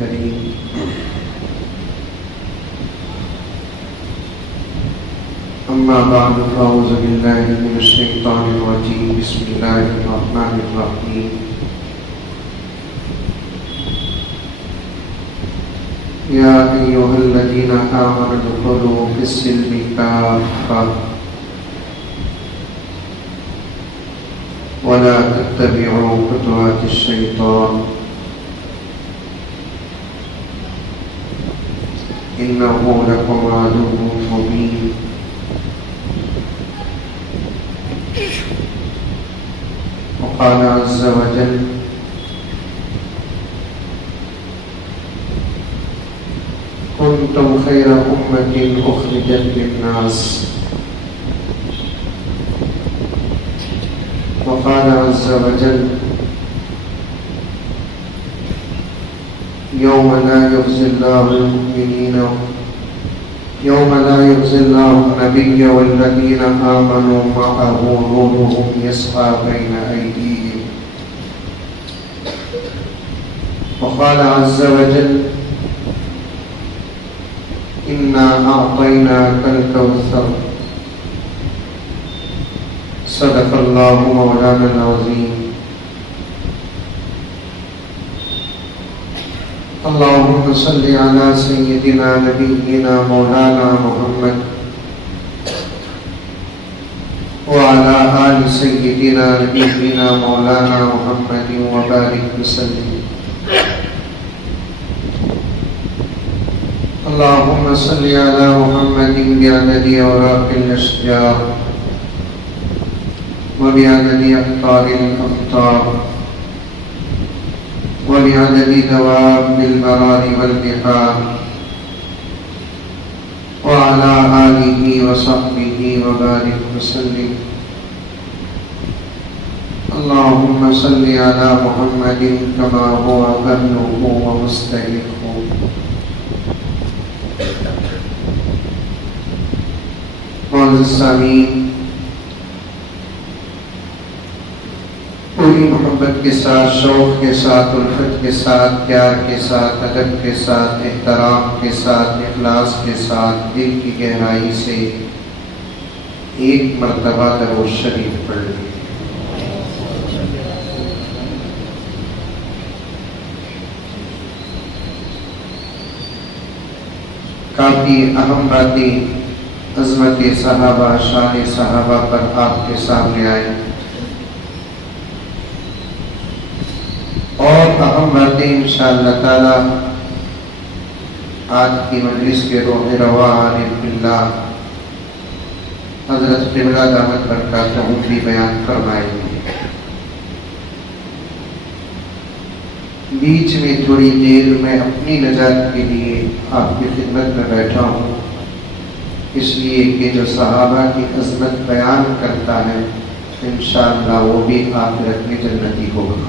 الكريم أما بعد فأعوذ بالله من الشيطان الرجيم بسم الله الرحمن الرحيم يا أيها الذين آمنوا ادخلوا في السلم كافة ولا تتبعوا خطوات الشيطان إنه لكم عدو مبين وقال عز وجل كنتم خير أمة أخرجت للناس وقال عز وجل يوم لا يخزي الله النبي والذين آمنوا معه نورهم يسعى بين أيديهم وقال عز وجل إنا أعطيناك الكوثر صدق الله مولانا العظيم اللهم صل على سيدنا نبينا مولانا محمد وعلى آل سيدنا نبينا مولانا محمد وبارك وسلم اللهم صل على محمد بعدد أوراق الأشجار وبعدد أقطار الأمطار وبعدد دواب البرار والبحار وعلى آله وصحبه وبارك وسلم اللهم صل على محمد كما هو أهله ومستحقه معزز سامعین، پوری محبت کے ساتھ، شوق کے ساتھ، الفت کے ساتھ، پیار کے ساتھ، ادب کے ساتھ، احترام کے ساتھ، اخلاص کے ساتھ، دل کی گہرائی سے ایک مرتبہ درود شریف پڑھ لیں۔ کافی اہم باتیں عظمت صحابہ، شان صحابہ پر آپ کے سامنے آئے اور اہم باتیں انشاءاللہ تعالی آج کی مجلس کے روح رواں عارف باللہ حضرت قبلہ دامت برکاتہم بھی بیان فرمائیں گے۔ بیچ میں تھوڑی دیر میں اپنی نجات کے لیے آپ کی خدمت میں بیٹھا ہوں، اس لیے کہ جو صحابہ کی عظمت بیان کرتا ہے انشاءاللہ وہ بھی آخرت میں جنتی ہوگا۔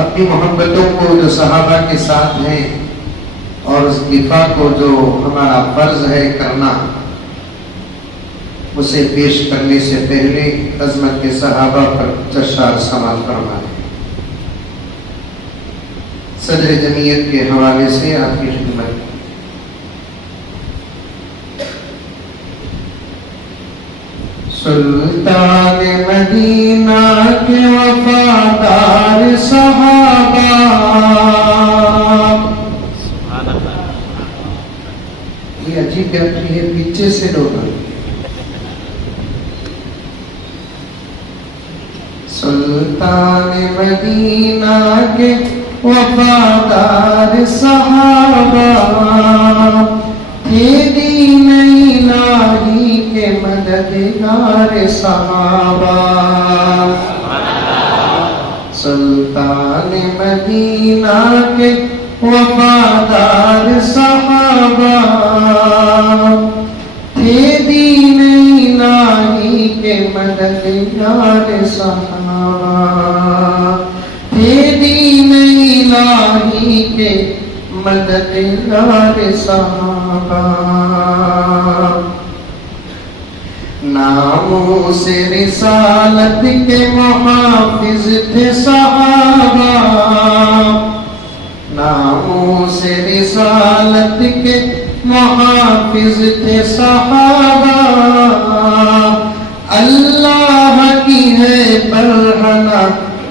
اپنی محبتوں کو جو صحابہ کے ساتھ ہیں اور اس دفاع کو جو ہمارا فرض ہے کرنا، اسے پیش کرنے سے پہلے عظمت کے صحابہ پر چشار سماعت فرمائیں۔ صدر جمعیت کے حوالے سے آپ کی خدمت۔ سلطان مدینہ کے وفادار صحابہ، یہ عجیب بات ہے، پیچھے سے لوگ سلطان مدینہ کے وفادار صحابہ تھے، دین الہی کے مددگار صحابہ۔ سلطان مدینہ کے وفادار صحابہ تھے، دین الہی کے مددگار صحابہ، تھے دین الہی کے مددگار صحابہ۔ ناموں سے رسالت کے محافظ تھے صحابہ، ہلا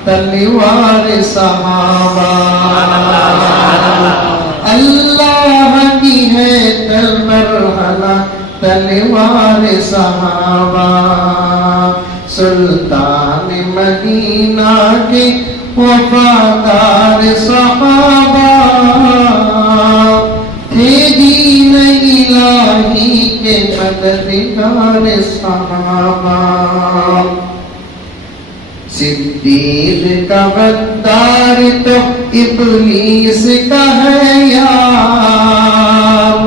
تلوار صحابہ، اللہ کی ہے مرحلہ تلوار صحابہ، سلطان مدینہ کے وفادار صحابہ، تھے دین الہی کے مددگار صحابہ، صدیق کا غدار تو ابلیس کا ہے یار،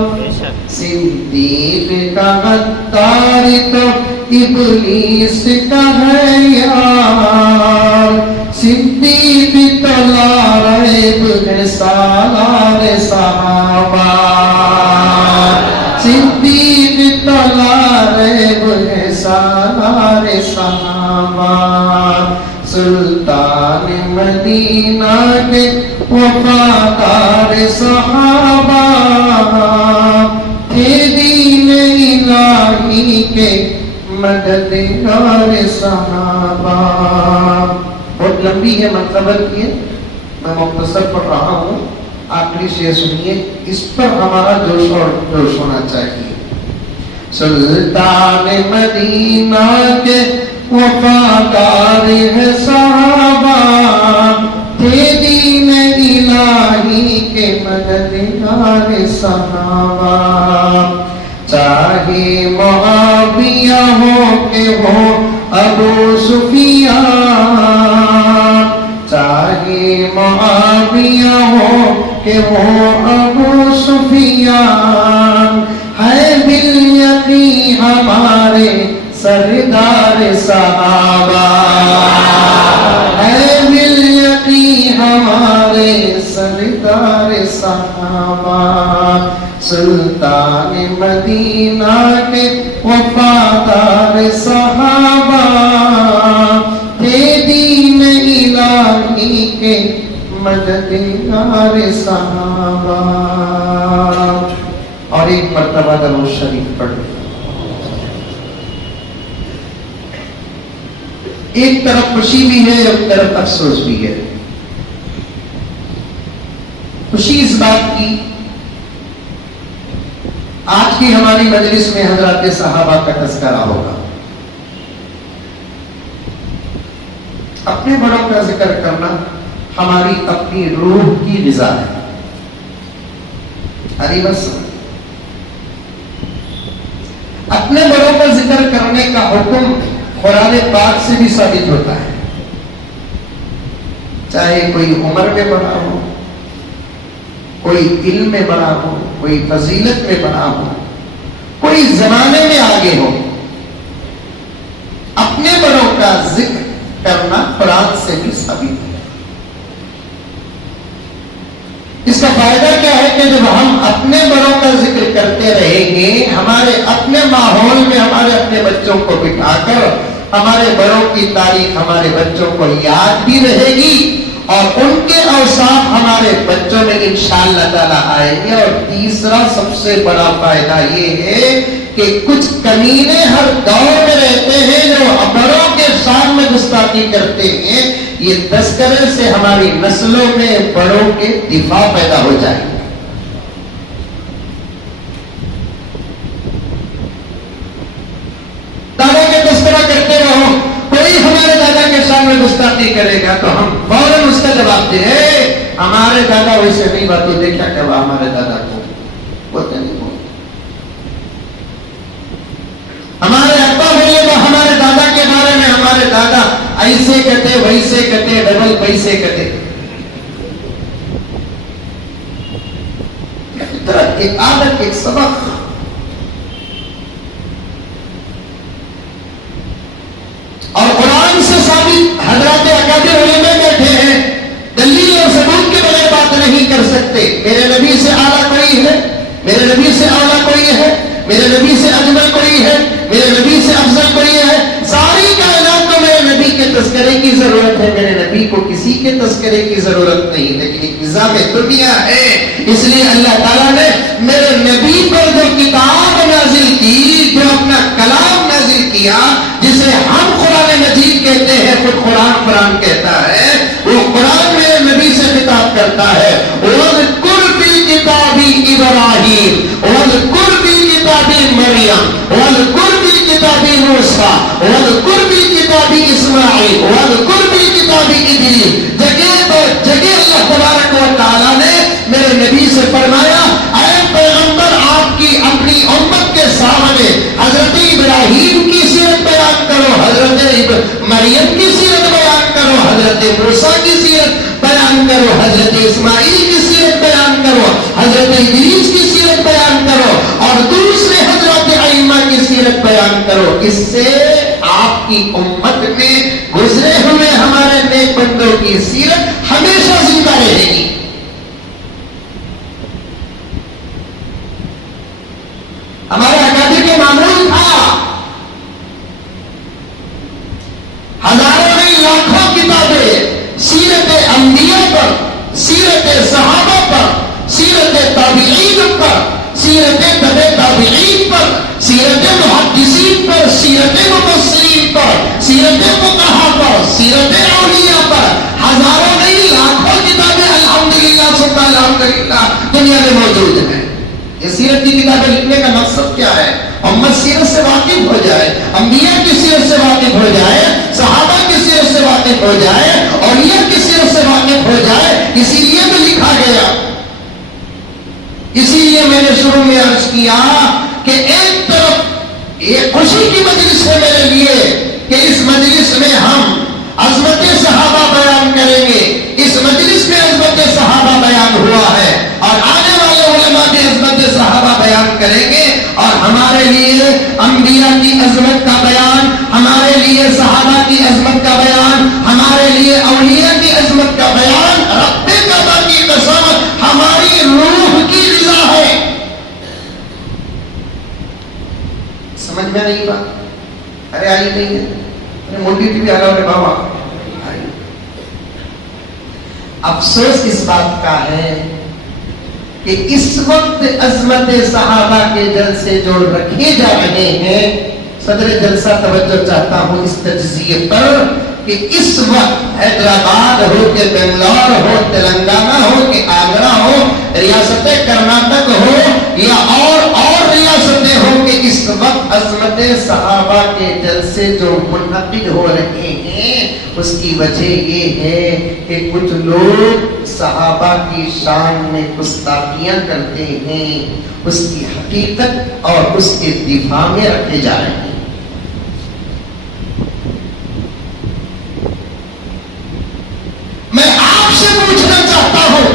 صدیق کا غدار تو ابلیس کا ہے یار، صدیق تو لا ریب ہے سالار صحابہ، صدیق تو لا ریب ہے سالار صحابہ، سلطان مدینہ کے وفادار صحابہ، تھے دین الہی کے مددگار صحابہ۔ بہت لمبی ہے منقبت کی ہے، میں مختصر پڑھ رہا ہوں، آخری سے سنیے، اس پر ہمارا جوش ہونا چاہیے۔ سلطان مدینہ کے وفادار ہے صحابہ، تھے دین الہی کے مددگار صحابہ، چاہے معاویہ ہو کہ ہو ابو سفیان، چاہے معاویہ ہو کہ ہو ابو سفیان، ہے بالیقین ہمارے سردار صحابہ، ہے بالیقین ہمارے سردار صحابہ، سلطان مدینہ کے وفادار صحابہ، تھے دین الہی کے مددگار صحابہ۔ اور ایک مرتبہ درود شریف پڑھ، ایک طرف خوشی بھی ہے ایک طرف افسوس بھی ہے۔ خوشی اس بات کی، آج کی ہماری مجلس میں حضرات صحابہ کا تذکرہ ہوگا، اپنے بڑوں کا ذکر کرنا ہماری اپنی روح کی غذا ہے۔ اری بس اپنے بڑوں کا ذکر کرنے کا حکم قرآن پاک سے بھی ثابت ہوتا ہے، چاہے کوئی عمر میں بڑا ہو، کوئی علم میں بڑا ہو، کوئی فضیلت میں بڑا ہو، کوئی زمانے میں آگے ہو، اپنے بڑوں کا ذکر کرنا قرآن سے بھی ثابت ہے۔ اس کا فائدہ کیا ہے کہ جب ہم اپنے بڑوں کا ذکر کرتے رہیں گے، ہمارے اپنے ماحول میں ہمارے اپنے بچوں کو بٹھا کر ہمارے بڑوں کی تاریخ ہمارے بچوں کو یاد بھی رہے گی، اور ان کے اوصاف ہمارے بچوں میں انشاءاللہ تعالیٰ آئیں گے۔ اور تیسرا سب سے بڑا فائدہ یہ ہے کہ کچھ کمینے ہر دور میں رہتے ہیں جو بڑوں کے شان میں گستاخی کرتے ہیں، یہ تذکرے سے ہماری نسلوں میں بڑوں کے دفاع پیدا ہو جائے گا۔ دادا کے تذکرہ کرتے رہو، کوئی ہمارے دادا کے سامنے گستاخی کرے گا تو ہم فوراً اس کا جواب دیں، ہمارے دادا ویسے نہیں، بات دیکھا کہ ہمارے دادا کو بولتے نہیں بولتے، ہمارے ابا بولے تو ہمارے دادا کے بارے میں ہمارے دادا ایسے کہتے ویسے کہتے ڈبل پیسے کہتے۔ ایک عادت، ایک سبق، اور قرآن سے ثابت حضرات اکابر علماء بیٹھے ہیں، دلیل اور ثبوت کے بغیر بات نہیں کر سکتے۔ میرے نبی سے اعلیٰ کوئی ہے، میرے نبی سے اعلیٰ کوئی ہے، میرے نبی سے اجمل کوئی ہے، میرے نبی سے افضل کوئی ہے؟ ساری کائنات کو میرے نبی کے تذکرے کی ضرورت ہے، میرے نبی کو کسی کے تذکرے کی ضرورت نہیں، لیکن ایک نظام دنیا ہے، اس لیے اللہ تعالیٰ نے میرے نبی پر جو کتاب نازل کی، جو اپنا کلام نازل کیا، جسے ہم قرآن مجید کہتے ہیں، خود قرآن کہتا ہے، وہ قرآن میں نبی سے خطاب کرتا ہے، وَاذْكُرْ فِي كِتَابِ إِبْرَاهِيمَ وَاذْكُرْ فِي كِتَابِ مَرْيَمَ وَاذْكُرْ فِي كِتَابِ مُوسَىٰ وَاذْكُرْ فِي كِتَابِ إِسْمَاعِیلَ وَاذْكُرْ فِی کتاب ادریس۔ جگہ پر جگہ اللہ تبارک و تعالیٰ نے میرے نبی سے فرمایا، اے پیغمبر، آپ کی اپنی امت کے سامنے حضرت ابراہیم کی سیرت بیان کرو، حضرت مریم کی سیرت بیان کرو، حضرت موسیٰ کی سیرت بیان کرو، حضرت اسماعیل کی سیرت بیان کرو، حضرت ادریس کی سیرت بیان کرو، اور دوسرے حضرت ائمہ کی سیرت بیان کرو۔ اس سے آپ کی امت میں گزرے ہوئے ہمارے نیک بندوں کی سیرت ہمیشہ زندہ رہے گی۔ ہمارے اکابر کے معمول تھا، ہزاروں نہیں لاکھوں کتابیں سیرت انبیاء پر، سیرت صحابہ پر، سیرت تابعین پر، سیرت تبع تابعین پر، سیرت محدثین پر، سیرت مفسرین پر، سیرت فقہا پر، سیرت اولیاء پر، ہزاروں نہیں لاکھوں کتابیں الحمدللہ ثم الحمدللہ دنیا میں موجود ہیں۔ یہ سیرت کی کتابیں لکھنے کا مقصد کیا ہے؟ امت سیرت سے واقف ہو جائے، انبیاء کی سیرت سے واقف ہو جائے، صحابہ کی سیرت سے واقف ہو جائے، اولیاء کی سیرت سے واقف ہو جائے۔ اسی لیے تو لکھا گیا، اسی لیے میں نے شروع میں عرض کیا کہ ایک طرف یہ خوشی کی مجلس ہے میرے لیے کہ اس مجلس میں ہم عظمت صحابہ بیان کریں گے، اس مجلس میں عظمت صحابہ بیان ہوا ہے، اور آنے والے علماء بھی عظمت صحابہ بیان کریں گے، اور ہمارے لیے انبیاء کی عظمت کا بیان، ہمارے لیے صحابہ کی عظمت کا بیان، ہمارے لیے اولیاء کی عظمت کا بیان، رب کعبہ کی قسم ہماری روح کی رضا ہے۔ سمجھ میں نہیں بات؟ ارے آئی نہیں ہے، موٹی ٹی وی آ رہا ہے بابا۔ افسوس اس بات کا ہے کہ اس وقت عظمت صحابہ کے جلسے جو رکھے جا رہے ہیں، صدر جلسہ توجہ چاہتا ہوں اس تجزیے پر کہ اس وقت حیدرآباد ہو کہ بنگلور ہو، تلنگانہ ہو کہ آگرہ ہو، ریاست کرناٹک ہو یا اور ریاستیں ہو، کہ اس وقت عظمت صحابہ کے جلسے جو منعقد ہو رہے ہیں، اس کی وجہ یہ ہے کہ کچھ لوگ صحابہ کی شان میں گستاخیاں کرتے ہیں، اس کی حقیقت اور اس کے دفاع میں رکھے جا رہے ہیں۔ میں آپ سے پوچھنا چاہتا ہوں،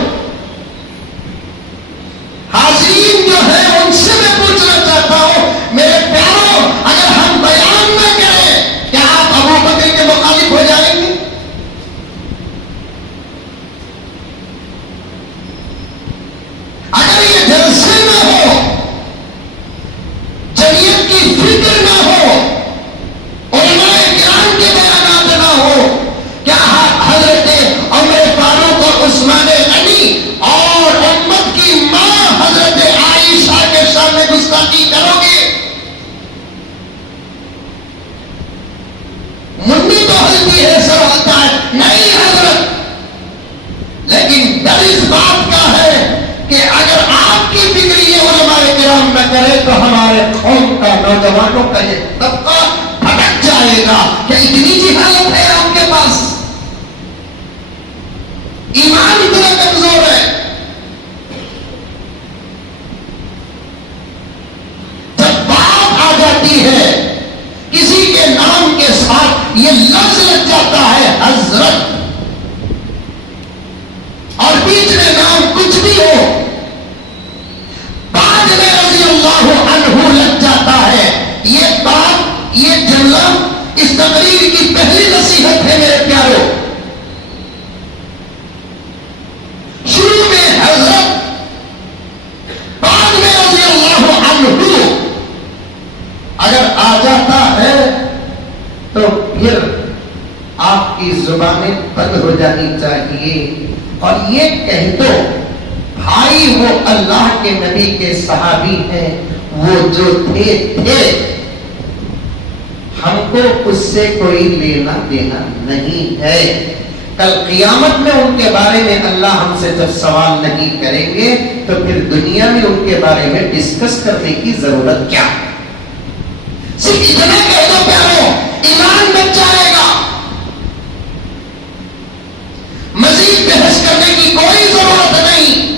حاضرین جو ہیں ان سے میں پوچھنا چاہتا ہوں، میرے پیاروں، اگر ہم بیان نہ کریں کیا آپ ابو بکر کے مخالف ہو جائیں گے؟ اگر یہ جلسے نہ ہو، جمعیت کی فکر نہ ہو، علماء کرام کے بیانات نہ ہو، کیا حضرت عمر فاروق اور عثمان غنی اور امت کی ماں حضرت عائشہ کے سامنے گستاخی کرو گے؟ منی تو ہلتی ہے، سر ہلتا ہے، نہیں حضرت، لیکن ڈر اس بات کا ہے کہ اگر آپ کی فکر یہ علماء کرام نہ کرے تو ہمارے قوم کا، نوجوانوں کا یہ طبقہ بھٹک جائے گا۔ کہ اتنی جہالت ہے آپ کے پاس، ایمان اتنا کمزور ہے۔ جب بات آ جاتی ہے کسی کے نام کے ساتھ یہ لفظ لگ جاتا ہے حضرت، اور بیچ میں نام کچھ بھی ہو، بعد میں رضی اللہ عنہ لگ جاتا ہے، یہ بات، یہ جملہ اس تقریر کی پہلی نصیحت ہے میرے پیاروں۔ شروع میں حضرت، بعد میں رضی اللہ عنہ اگر آ جاتا ہے تو پھر آپ کی زبانیں بند ہو جانی چاہیے، اور یہ کہہ دو بھائی وہ اللہ کے نبی کے صحابی ہیں، وہ جو تھے ہم کو اس سے کوئی لینا دینا نہیں ہے. کل قیامت میں ان کے بارے میں اللہ ہم سے جب سوال نہیں کریں گے تو پھر دنیا میں ان کے بارے میں ڈسکس کرنے کی ضرورت کیا ہے؟ صرف اتنا کہہ دو پیارو، ایمان بچ جائے گا. مزید بحث کرنے کی کوئی ضرورت نہیں،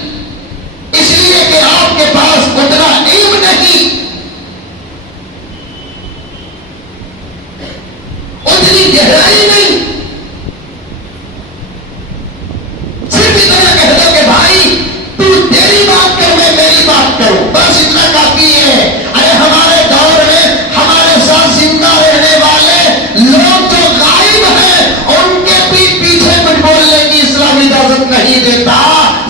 اس لیے کہ آپ کے پاس اتنا علم نہیں، اتنی گہرائی نہیں. صرف اتنا کہہ دو کہ بھائی تو تیری بات کر، میں میری بات کروں، بس اتنا کافی ہے. ارے ہمارے دور میں ہمارے ساتھ زندہ رہنے والے لوگ جو غائب ہیں ان کے پیچھے کچھ بولنے کی اسلام اجازت نہیں دیتا.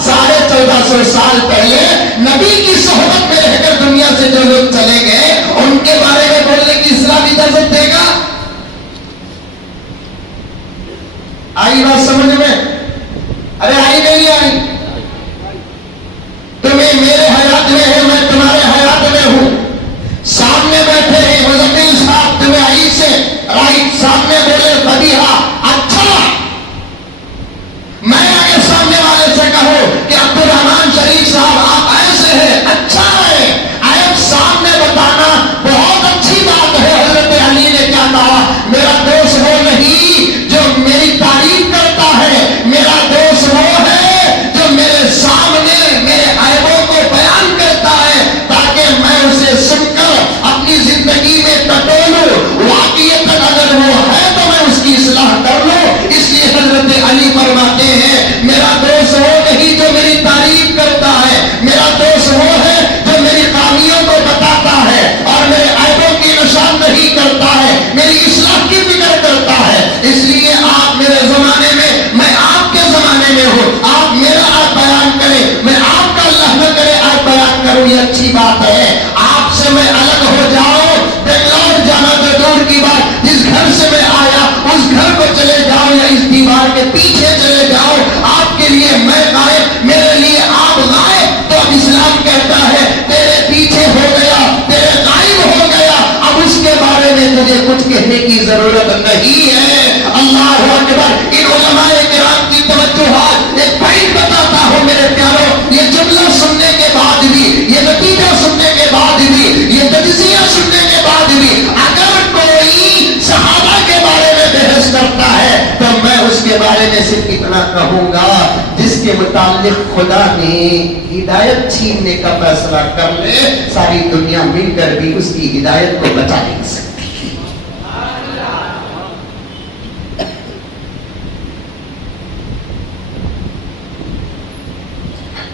1450 سال پہلے نبی کی صحبت میں رہ کر دنیا سے جو لوگ چلے گئے ان کے بارے میں بولنے کی اسلام اجازت دے گا؟ آئی بات سمجھ میں؟ ارے آئی نہیں آئی؟ تمہیں میرے حیات میں ہے، میں تمہارے حیات میں ہوں. سامنے بیٹھے ہیں مزمل صاحب، تمہیں آئی سے رائٹ سامنے بولے فبیہا اچھا. میں اگر سامنے والے سے کہوں کہ عبدالرحمان شریف صاحب آپ ایسے ہیں، اچھا ہے، ایب سامنے بتانا بہت اچھی بات ہے. حضرت علی نے کیا کہا؟ میرا دوست وہ نہیں جو میری تعریف کرتا ہے، میرا دوست وہ ہے جو میرے سامنے میرے عیبوں کو بیان کرتا ہے تاکہ میں اسے سن کر اپنی زندگی میں ٹٹولوں. واقعیت اگر وہ ہے تو میں اس کی اصلاح کر لوں. اس لیے حضرت علی فرماتے ہیں میرا دوست وہ نہیں جو میری تعریف کرتا ہے، میرا دوست وہ ہے جو میری خامیوں کو بتاتا ہے اور میرے عیبوں کی نشان نہیں کرتا ہے، میری اصلاح کی فکر کرتا ہے. اس لیے آپ میرے زمانے میں آپ کے زمانے میں ہوں، آپ میرا آپ بیان کریں، میں آپ کا اللہ نہ کرے آپ بیان کروں، یہ اچھی بات ہے. آپ سے میں الگ ہو جاؤں، بنگلور جانا تو دور کی بات، جس گھر سے میں آیا اس گھر کو چلے جاؤ یا اس دیوار کے پیچھے چلے جاؤ، آپ کے لیے میں غائب، میرے لیے آپ غائب. تو اب اسلام کہتا ہے تیرے پیچھے ہو گیا، تیرے غائب ہو گیا، اب اس کے بارے میں تجھے کچھ کہنے کی ضرورت نہیں ہے. اللہ اکبر. ان علماء کرام کی توجہات ایک پوائنٹ بتاتا ہوں میرے پیاروں، یہ جملہ سننے کے بعد بھی، یہ نتیجہ سننے کے بعد بھی، یہ تجزیہ سننے کے بعد بھی اگر کوئی صحابہ کے بارے میں بحث کرتا ہے تو میں اس کے بارے میں صرف اتنا کہوں گا جس کے متعلق خدا نے ہدایت چھیننے کا فیصلہ کر لے، ساری دنیا مل کر بھی اس کی ہدایت کو بچا نہیں سکتی.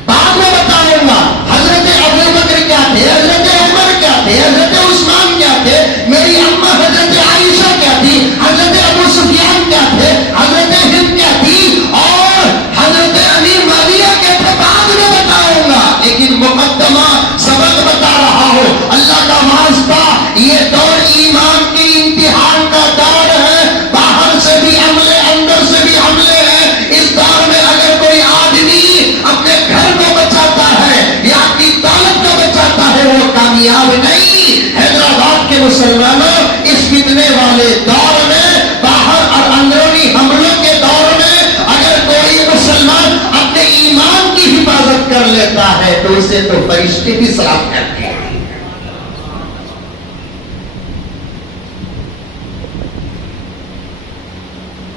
بعد میں بتاؤں گا حضرت ابوبکر کیا تھے، حضرت عمر کیا تھے، حضرت عثمان کیا تھے، میری اماں حضرت عائشہ کیا تھی، حضرت ابو سفیان کیا تھے، حضرت ہند کیا تھی اور حضرت امیر معاویہ کیا تھے. بعد میں بتاؤں گا، لیکن مقدمہ سبق بتا رہا ہوں. اللہ کا واسطہ یہ دور ایمان کی امتحان کا دور ہے، باہر سے بھی حملے اندر سے بھی حملے ہیں. اس دور میں اگر کوئی آدمی اپنے گھر کو بچاتا ہے یا اپنی دولت کو بچاتا ہے وہ کامیاب نہیں. حیدرآباد کے مسلمانوں اس فتنے والے دور میں، باہر اور اندرونی حملوں کے دور میں اگر کوئی مسلمان اپنے ایمان کی حفاظت کر لیتا ہے تو اسے تو فرشتے بھی سلام کرتے ہیں.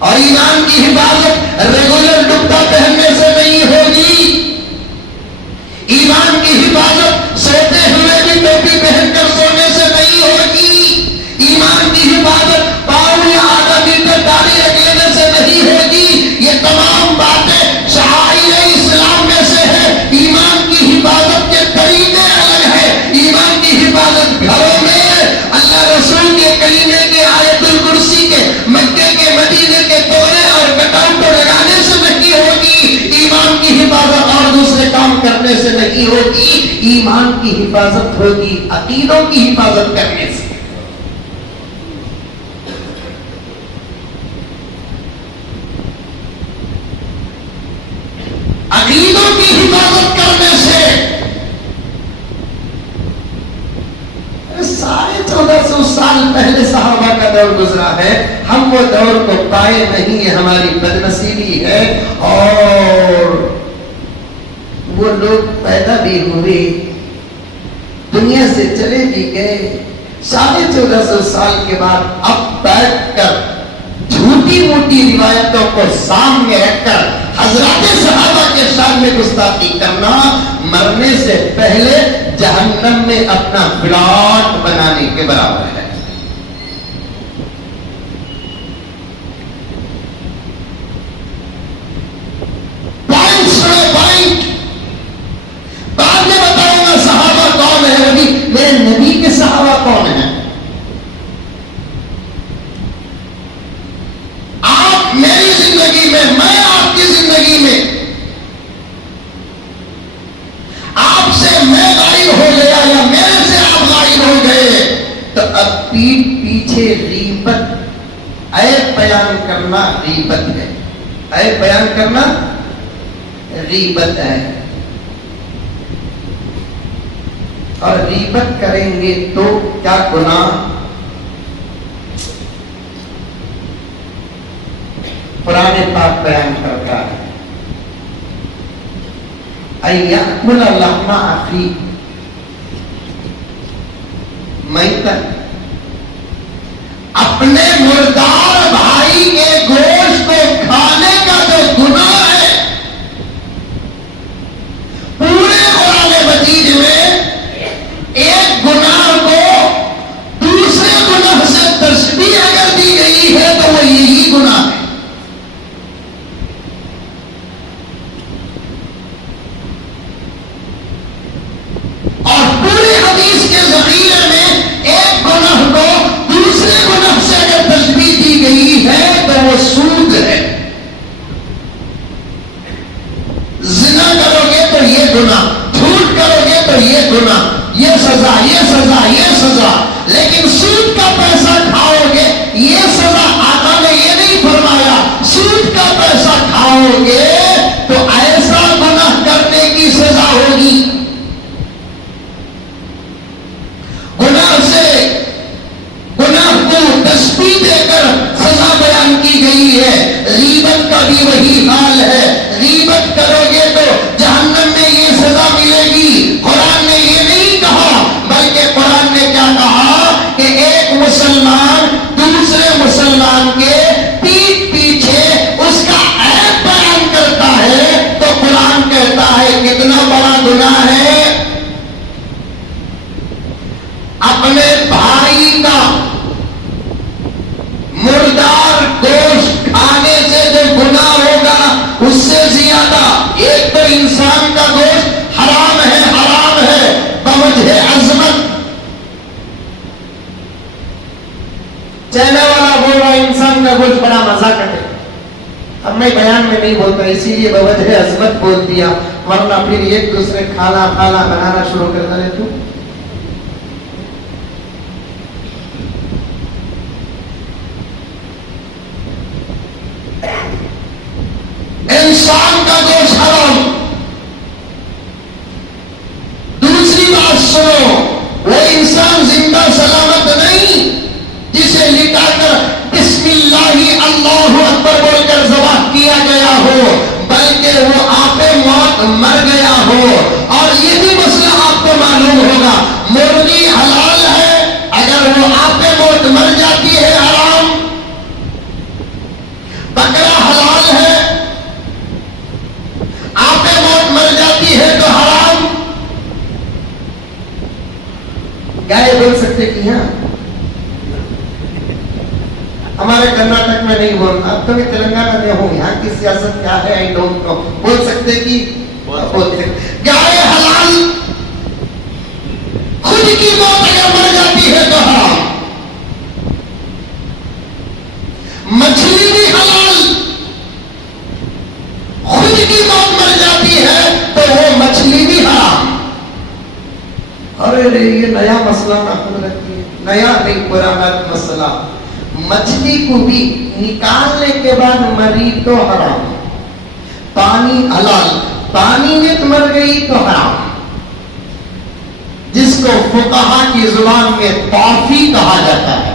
اور ایمان کی حفاظت ریگولر ڈبہ پہننے سے نہیں ہوگی. ایمان کی حفاظت سوتے ہوئے بھی ٹوپی پہن کر سونے سے نہیں ہوگی. ایمان کی حفاظت پاؤں یا آدھا میٹر داڑھی رکھ لینے سے نہیں ہوگی. یہ تمام باتیں شعائر اسلام میں سے ہے. ایمان کی حفاظت کے طریقے الگ ہیں. ایمان کی حفاظت گھروں میں اللہ رسول کے کلمے کے، آیت الکرسی کے، مکے کے مدینے کے توڑے اور کٹاؤٹ لگانے سے نہیں ہوگی. ایمان کی حفاظت اور دوسرے کام کرنے سے نہیں ہوگی. ایمان کی حفاظت ہوگی عقیدوں کی حفاظت کرنے سے. عقیدوں کی حفاظت کرنے سے. ساڑھے 1400 سال پہلے صحابہ کا دور گزرا ہے، ہم وہ دور کو پائے نہیں، یہ ہماری بدنصیبی ہے۔ اور وہ لوگ پیدا بھی ہوئے، دنیا سے چلے بھی گئے، 1450 سال کے بعد اب بیٹھ کر جھوٹی موٹی روایتوں کو سامنے رکھ کر حضرات صحابہ کے شان میں گستاخی کرنا مرنے سے پہلے جہنم میں اپنا پلاٹ بنانے کے برابر ہے۔ پوائنٹ بعد میں بتاؤں گا صحابہ کون ہے، ابھی میرے نبی کے صحابہ کون ہیں۔ آپ میری زندگی میں، میں آپ کی زندگی میں، آپ سے میں غائب ہو گیا یا میرے سے آپ غائب ہو گئے تو اب پیٹ پیچھے غیبت، عیب بیان کرنا غیبت ہے، عیب بیان کرنا غیبت ہے، اور غیبت کریں گے تو کیا گناہ؟ قرآن پاک بیان کرتا ہے اَيَأْكُلَ لَحْمَ أَخِيهِ مَيْتًا، اپنے مردار بھائی کے گوشت کو کھانے کا جو گناہ ہے، پورے قرآن مجید میں ایک گناہ کو دوسرے گناہ سے تشبیہ اگر دی گئی ہے تو وہ یہی گناہ ہے۔ اور پوری حدیث کے ذخیرے میں ایک گناہ کو دوسرے گناہ سے اگر تشبیہ دی گئی ہے تو وہ سود ہے۔ زنا کرو گے تو یہ گناہ، جھوٹ کرو گے تو یہ گناہ، یہ سزا، یہ سزا، یہ سزا، لیکن سود کا پیسہ کھاؤ گے یہ سزا۔ آقا نے یہ نہیں فرمایا سود کا پیسہ کھاؤ گے تو ایسا گناہ کرنے کی سزا ہوگی۔ گناہ سے، گناہ کو تشبیہ دے کر سزا بیان کی گئی ہے۔ غیبت کا بھی وہی حال ہے، غیبت کرو گے تو جہنم میں یہ سزا ملے گی۔ قرآن نے یہ نہیں کہا، بلکہ قرآن نے کیا کہا کہ ایک مسلمان دوسرے مسلمان کے پیٹ پیچھے اس کا عیب بیان کرتا ہے تو قرآن کہتا ہے کتنا بڑا گناہ ہے۔ اپنے بھائی کا مردار گوشت کھانے سے جو گناہ ہوگا اس سے زیادہ، ایک تو انسان کا گوشت حرام ہے، حرام ہے بوجہ عظمت۔ چینل والا بول رہا انسان کا گوشت بڑا مزہ کرے، اب میں بیان میں نہیں بولتا اسی لیے بوجہ عظمت بول دیا، ورنہ پھر ایک دوسرے کھانا کھانا بنانا شروع کر دے تو انسان کا گوشت حرام۔ دوسری بات سنو، وہ انسان زندہ سلامت نہیں جسے لٹا کر بسم اللہ اللہ اکبر بول کر ذبح کیا گیا ہو، بلکہ وہ آپے موت مر گیا ہو۔ اور یہ بھی مسئلہ آپ کو معلوم ہوگا، مرغی حلال ہے، اگر وہ آپے موت مر جاتی ہے حرام۔ بکرا حلال ہے، آپے موت مر جاتی ہے تو حرام۔ گائے بول سکتے کہ ہاں ہمارے کرناٹک میں نہیں بولنا، اب تو میں تلنگانہ میں ہوں، یہاں کی سیاست کیا ہے آئی ڈونٹ نو، بول سکتے کہ بولتے گائے حلال، خود کی موت اگر مر جاتی ہے تو حرام۔ مچھلی بھی حلال، خود کی موت مر جاتی ہے تو وہ مچھلی بھی حرام۔ ارے یہ نیا مسئلہ نہ رکھیے، نیا نہیں پرانا مسئلہ۔ مچھلی کو بھی نکالنے کے بعد مری تو حرام، پانی حلال، پانی میں مر گئی تو حرام، جس کو فقہا کی زبان میں طافی کہا جاتا ہے۔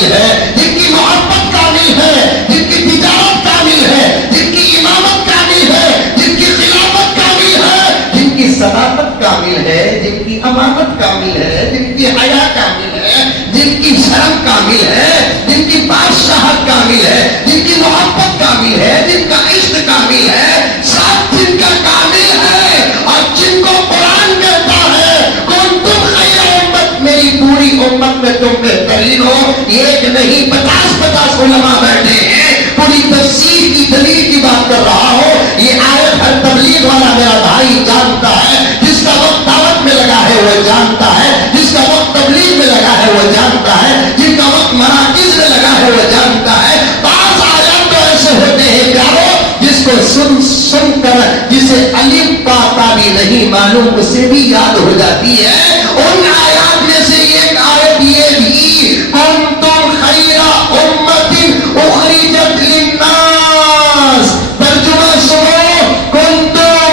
کامل ہے، جن کی محبت کامل ہے، جن کی تجارت کامل ہے، جن کی امامت کامل ہے، جن کی خلافت کامل ہے، جن کی صداقت کامل ہے، جن کی امانت کامل ہے، جن کی حیا کامل ہے، جن کی شرم کامل ہے، جن کی بادشاہت کامل ہے، جن کی محبت کامل ہے، جن کا عشق کامل ہے، سب جن کا کامل ہے، اور جن کو قرآن کہتا ہے کنتم خیر امت، میری پوری امت میں تم بہترین ہو. یہ ایک نہیں 50 علماء بیٹھے ہیں، پوری تفسیر کی دلیل کی بات کر رہا ہو. یہ آیت ہر تبلیغ والا میرا بھائی جانتا ہے، جس کا وقت دعوت میں لگا ہے وہ جانتا ہے، جس کا وقت تبلیغ میں لگا ہے وہ جانتا ہے، جن کا وقت مراکز میں لگا ہے وہ جانتا ہے. بعض آیات تو ایسے ہوتے ہیں پیارو جس کو سن کر جسے الف پاتا بھی نہیں معلوم اسے بھی یاد ہو جاتی ہے. ان آیات میں سے ایک آیت یہ بھی کنتم خیر امت اخرجت للناس، ترجمہ سنو، کنتم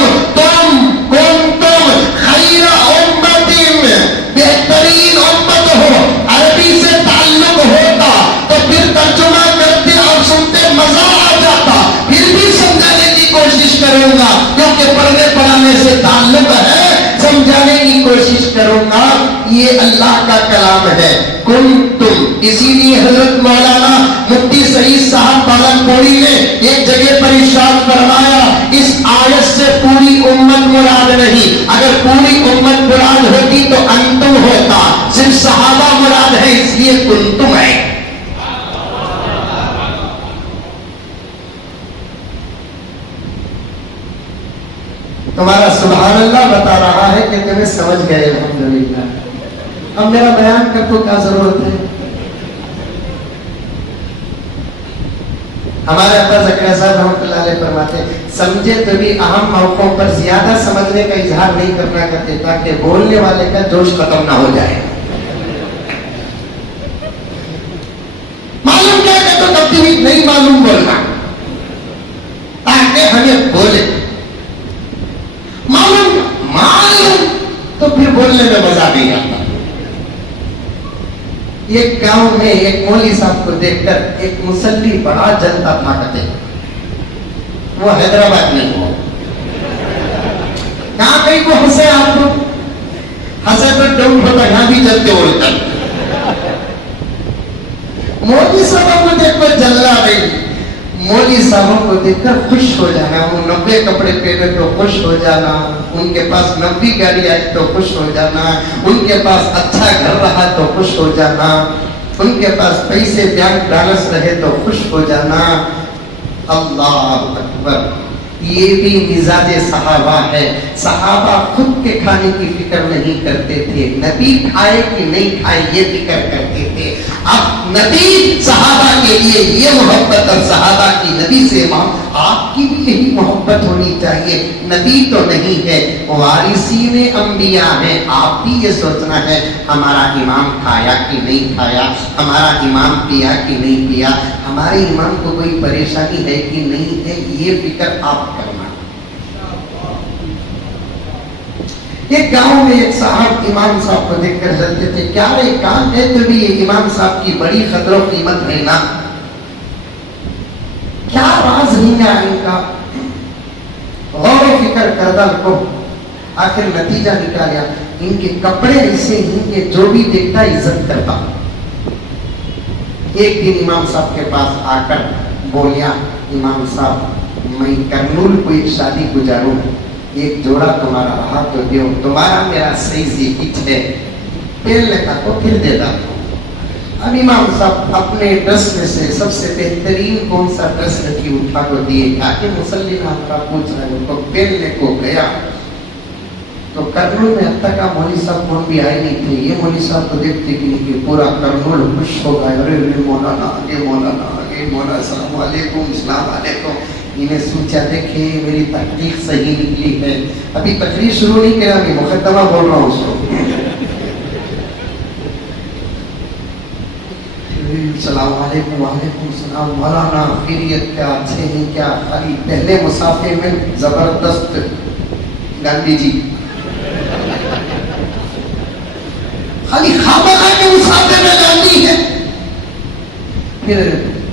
خیر امت، بہترین امت ہو. عربی سے تعلق ہوتا تو پھر ترجمہ کرتے اور سنتے مزہ آ جاتا، پھر بھی سمجھانے کی کوشش کروں گا کیونکہ پڑھنے پڑھانے سے تعلق ہے، سمجھانے کی کوشش کروں گا. یہ اللہ کا کلام ہے کنتم. اسی لیے حضرت مولانا مفتی سعید صاحب پالنپوری نے ایک جگہ پر ارشاد فرمایا اس آیت سے پوری امت مراد نہیں، اگر پوری امت مراد ہوتی تو انتم ہوتا، صرف صحابہ مراد ہے اس لیے کنتم ہے. تمہارا سبحان اللہ بتا رہا ہے کہ تمہیں سمجھ گئے الحمدللہ. اب میرا بیان کر تو کیا ضرورت ہے. ہمارے ابا زکریا صاحب رحمۃ اللہ علیہ فرماتے سمجھے تو بھی اہم موقعوں پر زیادہ سمجھنے کا اظہار نہیں کرنا کرتے تاکہ بولنے والے کا جوش ختم نہ ہو جائے. معلوم کیا کہ تو کبھی بھی نہیں معلوم بولنا تاکہ ہمیں بولے. معلوم تو پھر بولنے میں مزہ نہیں آتا. ایک گاؤں میں ایک مولوی صاحب کو دیکھ کر ایک مسلی بڑا جلتا تھا کہتے وہ حیدرآباد میں ہوا. کہاں کہیں کو ہنسے آپ کو ہنسے تو ڈاؤن ہوتا یہاں بھی جلتے ہوئے. مولوی صاحب کو دیکھ کر جلنا نہیں، مولوی صاحبوں کو دیکھ کر خوش ہو جانا. وہ 90 کپڑے پہنے تو خوش ہو جانا، ان کے پاس 90 گاڑی آئی تو خوش ہو جانا، ان کے پاس اچھا گھر رہا تو خوش ہو جانا، ان کے پاس پیسے بینک بیلنس رہے تو خوش ہو جانا. اللہ اکبر. یہ بھی مزاج صحابہ ہے. صحابہ خود کے کھانے کی فکر نہیں کرتے تھے، نبی کھائے کہ نہیں کھائے یہ فکر کرتے تھے. اب نبی صحابہ کے لیے یہ محبت اور صحابہ کی نبی سے آپ کی بھی یہی محبت ہونی چاہیے. نبی تو نہیں ہے، وارثین انبیاء ہیں. آپ بھی یہ سوچنا ہے ہمارا امام کھایا کہ نہیں کھایا، ہمارا امام پیا کہ نہیں پیا، ہمارے امام کو کوئی پریشانی ہے کہ نہیں ہے، یہ فکر آپ کرنا. ایک گاؤں میں ایک صاحب امام صاحب کو دیکھ کر چلتے تھے. کیا ایک کام ہے تو بھی یہ امام صاحب کی بڑی قدر و قیمت ہے نا، کیا راز نہیں ہے ان کا. غور و فکر کردہ کو آخر نتیجہ نکالا ان کے کپڑے ایسے ہیں کہ جو بھی دیکھتا عزت کرتا. ایک دن امام صاحب کے پاس آ کر بولیا امام صاحب میں کرنول کو ایک شادی گزاروں، ایک جوڑا تمہارا رہا تو دیو، تمہارا میرا سائز ہٹ ہے، پہلنے کا کو پھر دے دا. اب امام صاحب اپنے ڈریس میں سے سب سے بہترین کون سا ڈریس رکھی اٹھا کو دیے تاکہ مسلم آپ کا پوچھ رہے ان کو پہننے کو گیا تو کرنول میں اب تک مولوی صاحب کون بھی آئے نہیں تھے. یہ مولوی صاحب کو دیکھتے کہ پورا کرنول خوش ہو گئے. ارے مولانا آگے، مولانا آگے، مولانا السلام علیکم، السلام علیکم. انہیں سوچا دیکھے میری تحقیق صحیح نکلی ہے. ابھی تقریر شروع نہیں کیا، ابھی مقدمہ بول رہا ہوں اس کو. السلام علیکم. وعلیکم السلام. مولانا خیریت کیا، اچھے ہیں کیا؟ خالی پہلے مسافے میں زبردست گاندھی جی خالی خامخواہ کے مسافے میں گاندھی ہے.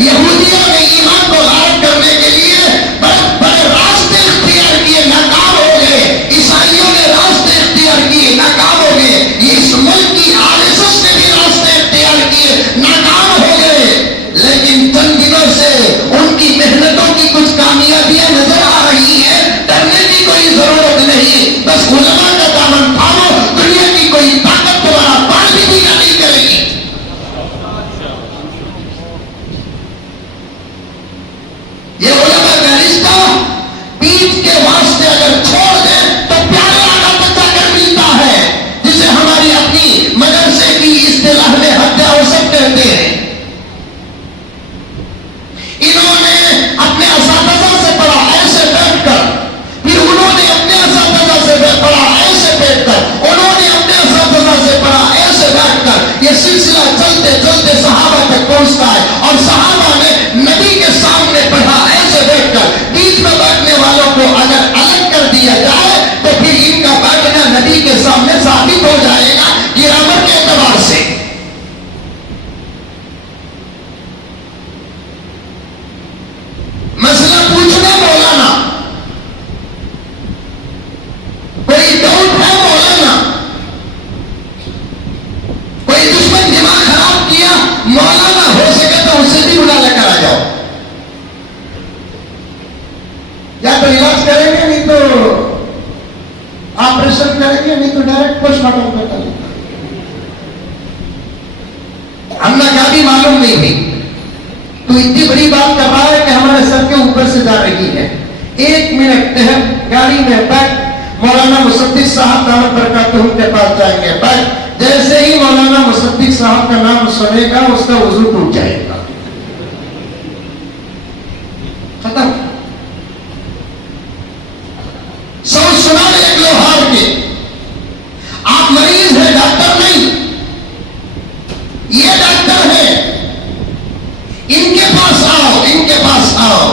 یہودیوں نے ایمان کو غارت کرنے کے لیے بڑے بڑے راستے اختیار کیے، ناکام ہو گئے۔ عیسائیوں نے راستے اختیار کیے، ناکام ہو گئے۔ اس ملک کی RSS نے بھی راستے اختیار کیے، ناکام ہو گئے۔ لیکن چند دنوں سے ان کی محنتوں کی کچھ کامیابیاں نظر آ رہی ہیں۔ ڈرنے کی کوئی ضرورت نہیں، بس علماء کا دامن تھامو، دنیا کی کوئی طاقت تمہارا پار بھی نہیں کرے گی۔ یہ علماء کا رشتہ پیٹ کے واسطے اگر چھوڑ دیں تو پیارے آقا بچہ کر ملتا ہے، جسے ہماری اپنی مدرسے کی اصطلاح میں حد اوسط کہتے ہیں۔ انہوں نے اپنے اساتذہ سے پڑھا ایسے بیٹھ کر، پھر انہوں نے اپنے اساتذہ سے پڑھا ایسے بیٹھ کر، انہوں نے اپنے اساتذہ سے پڑھا ایسے بیٹھ کر، یہ سلسلہ چلتے چلتے صحابہ تک پہنچتا ہے، اور صحابہ نے نبی کے سامنے پڑھا ایسے بیٹھ کر۔ بیچ میں بیٹھنے والوں کو اگر الگ کر دیا جائے تو پھر ان کا بیٹھنا نبی کے سامنے ثابت ہو جائے گا گرامر کے اعتبار سے۔ مسئلہ پوچھنا مولانا، کوئی ڈاؤٹ ہے مولانا، کوئی دشمن دماغ خراب کیا مولانا، ہو سکے تو اسے بھی بلا لے کر آ جاؤ، یا تو علاج کریں گے نہیں تو آپریشن کریں گے، نہیں تو ڈائریکٹ پوسٹ مارٹم کرتا ہے۔ ہم نے کیا بھی معلوم نہیں تھی، تو اتنی بڑی بات کر رہا ہے کہ ہمارے سر کے اوپر سے جا رہی ہے۔ 1 منٹ تحت گاڑی میں بیٹھ، مولانا مصدق صاحب دامت برکاتہم کے پاس جائیں گے، بیٹھ، جیسے ہی مولانا مصدق صاحب کا نام سنے گا اس کا وضو ٹوٹ جائے گا، ختم۔ سنا ایک لوہار کے، آپ مریض ہیں، ڈاکٹر نہیں، یہ ڈاکٹر ہے، ان کے پاس آؤ، ان کے پاس آؤ۔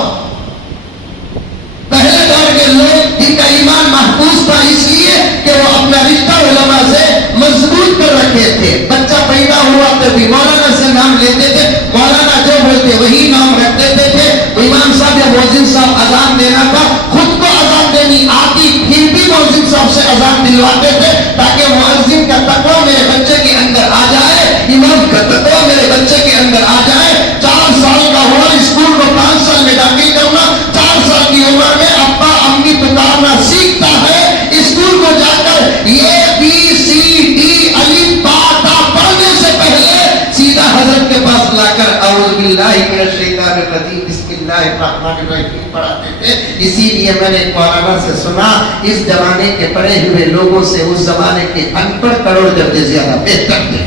پہلے دور کے لوگ جن کا ایمان محفوظ تھا اس لیے کہ وہ اپنا رشتہ علماء سے مضبوط کر رکھے تھے، بچہ پیدا ہوا تو بھی مولانا سے نام لیتے تھے، مولانا جو بولتے وہی نام رکھ دیتے تھے۔ امام صاحب یا مؤذن صاحب اذان دینا تھا، خود کو اذان دینی آتی پھر بھی مؤذن صاحب سے اذان دلواتے تھے تاکہ مؤذن کا تقویٰ میرے بچے کے اندر آ جائے، امام کا تقویٰ میرے بچے کے اندر آ جائے۔ 4 سال کا ہوا، اسکول کو 5 سال میں داخل کرنا، 4 سال کی عمر میں ابا امی پکارنا سیکھتا ہے، اسکول کو جا کر یہ ABCD الف با تا پڑھنے سے پہلے سیدھا حضرت کے پاس لا کر اعوذ باللہ من الشیطان الرجیم بسم اللہ الرحمن الرحیم پڑھاتے تھے۔ اسی لیے میں نے مولانا سے سنا، اس زمانے کے پڑھے ہوئے لوگوں سے اس زمانے کے ان پڑھ کروڑ درجے زیادہ بہتر تھے۔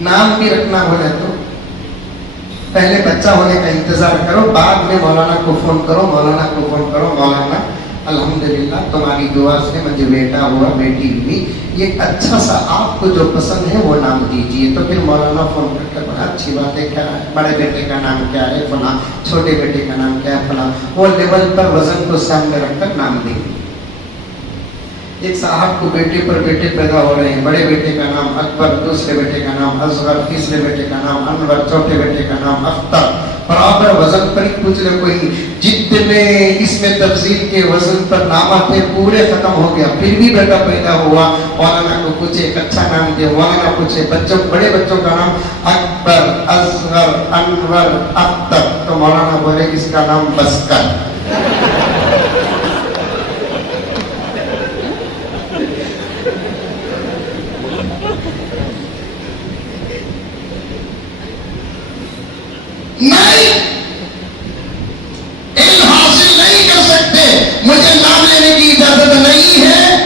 نام بھی رکھنا ہونا تو پہلے بچہ ہونے کا انتظار کرو، بعد میں مولانا کو فون کرو، مولانا کو فون کرو، مولانا الحمدللہ تمہاری دعا سے مجھے بیٹا ہوا، بیٹی ہوئی، یہ اچھا سا آپ کو جو پسند ہے وہ نام دیجئے۔ تو پھر مولانا فون کر کے بڑا اچھی بات ہے، کیا بڑے بیٹے کا نام کیا ہے فلاں، چھوٹے بیٹے کا نام کیا ہے فلاں، وہ لیول پر وزن کو سامنے رکھ کر نام دیں۔ ایک صاحب کو بیٹے پر بیٹے پیدا ہو رہے ہیں، بڑے بیٹے کا نام اکبر، دوسرے بیٹے کا نام اصغر، تیسرے بیٹے کا نام انور، چوتھے بیٹے کا نام اختر، برابر وزن پر ہی پوچھ لے کوئی، جتنے اس میں تفصیل کے وزن پر نام آتے پورے ختم ہو گیا، پھر بھی بیٹا پیدا ہوا، مولانا کو پوچھے ایک اچھا نام دے، مولانا پوچھے بچوں بڑے بچوں کا نام اکبر، اصغر، انور، اختر، تو مولانا بولے اس کا نام بسکر۔ نہیں، علم حاصل نہیں کر سکتے، مجھے نام لینے کی اجازت نہیں ہے،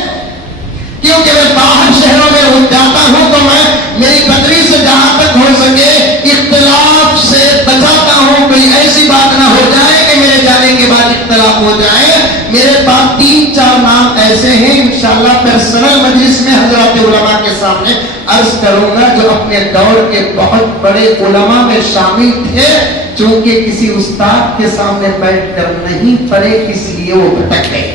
کیونکہ میں باہر شہروں میں جاتا ہوں تو میں میری بدری سے جہاں تک ہو سکے اختلاف سے بچاتا ہوں، کوئی ایسی بات نہ ہو جائے کہ میرے جانے کے بعد اختلاف ہو جائے۔ میرے پاس 3-4 نام ایسے ہیں، انشاءاللہ پرسنل مجلس میں حضرات علماء کے سامنے عرض کروں گا، جو اپنے دور کے بہت بڑے علماء میں شامل تھے، چونکہ کسی استاد کے سامنے بیٹھ کر نہیں پڑھے اس لیے وہ بھٹک گئے۔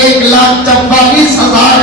1,44,000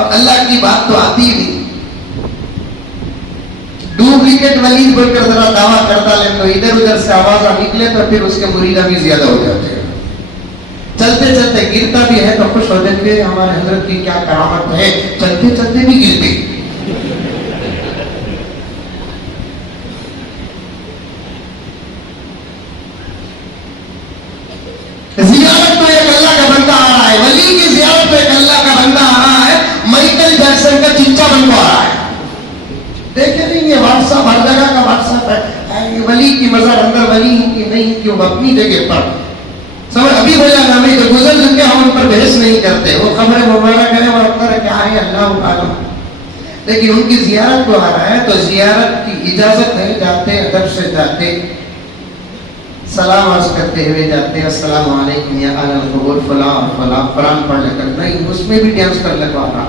اور اللہ کی بات تو آتی ہی نہیں. ڈپلیکیٹ ولید بول کر ذرا دعویٰ کرتا لیں تو ادھر ادھر سے آواز نکلے تو پھر اس کے مریدہ بھی زیادہ ہو جاتے ہیں. چلتے چلتے گرتا بھی ہے تو خوش ہو جاتے ہیں ہمارے حضرت کی کیا کرامت ہے, چلتے چلتے بھی گرتے. زیارت تو ایک اللہ کا بندہ آ رہا ہے, ولی کی زیارت تو ایک اللہ کا بندہ آ رہا ہے, مائیکل جیکسن کا چچا بن کو آ رہا ہے. دیکھیں نہیں یہ واٹس ایپ ہر جگہ کا واٹس ایپ ہے. یہ ولی کی مزار اندر ولی ہوں کہ نہیں کہ وہ اپنی جگہ پر سمجھ ابھی ہو جانا نہیں تو گزر چکے ہم ان پر بحث نہیں کرتے. وہ خبر مبارک ہے وہ اکثر کیا ہے اللہ عالم, لیکن ان کی زیارت کو آ رہا ہے تو زیارت کی اجازت ہے, جاتے ادب سے جاتے, سلام عرض کرتے ہوئے جاتے ہیں السلام علیکم یا اہل القبور فلاں فلاں قرآن پڑھ لے کر نہیں اس میں بھی ڈانس کر لگوا رہا.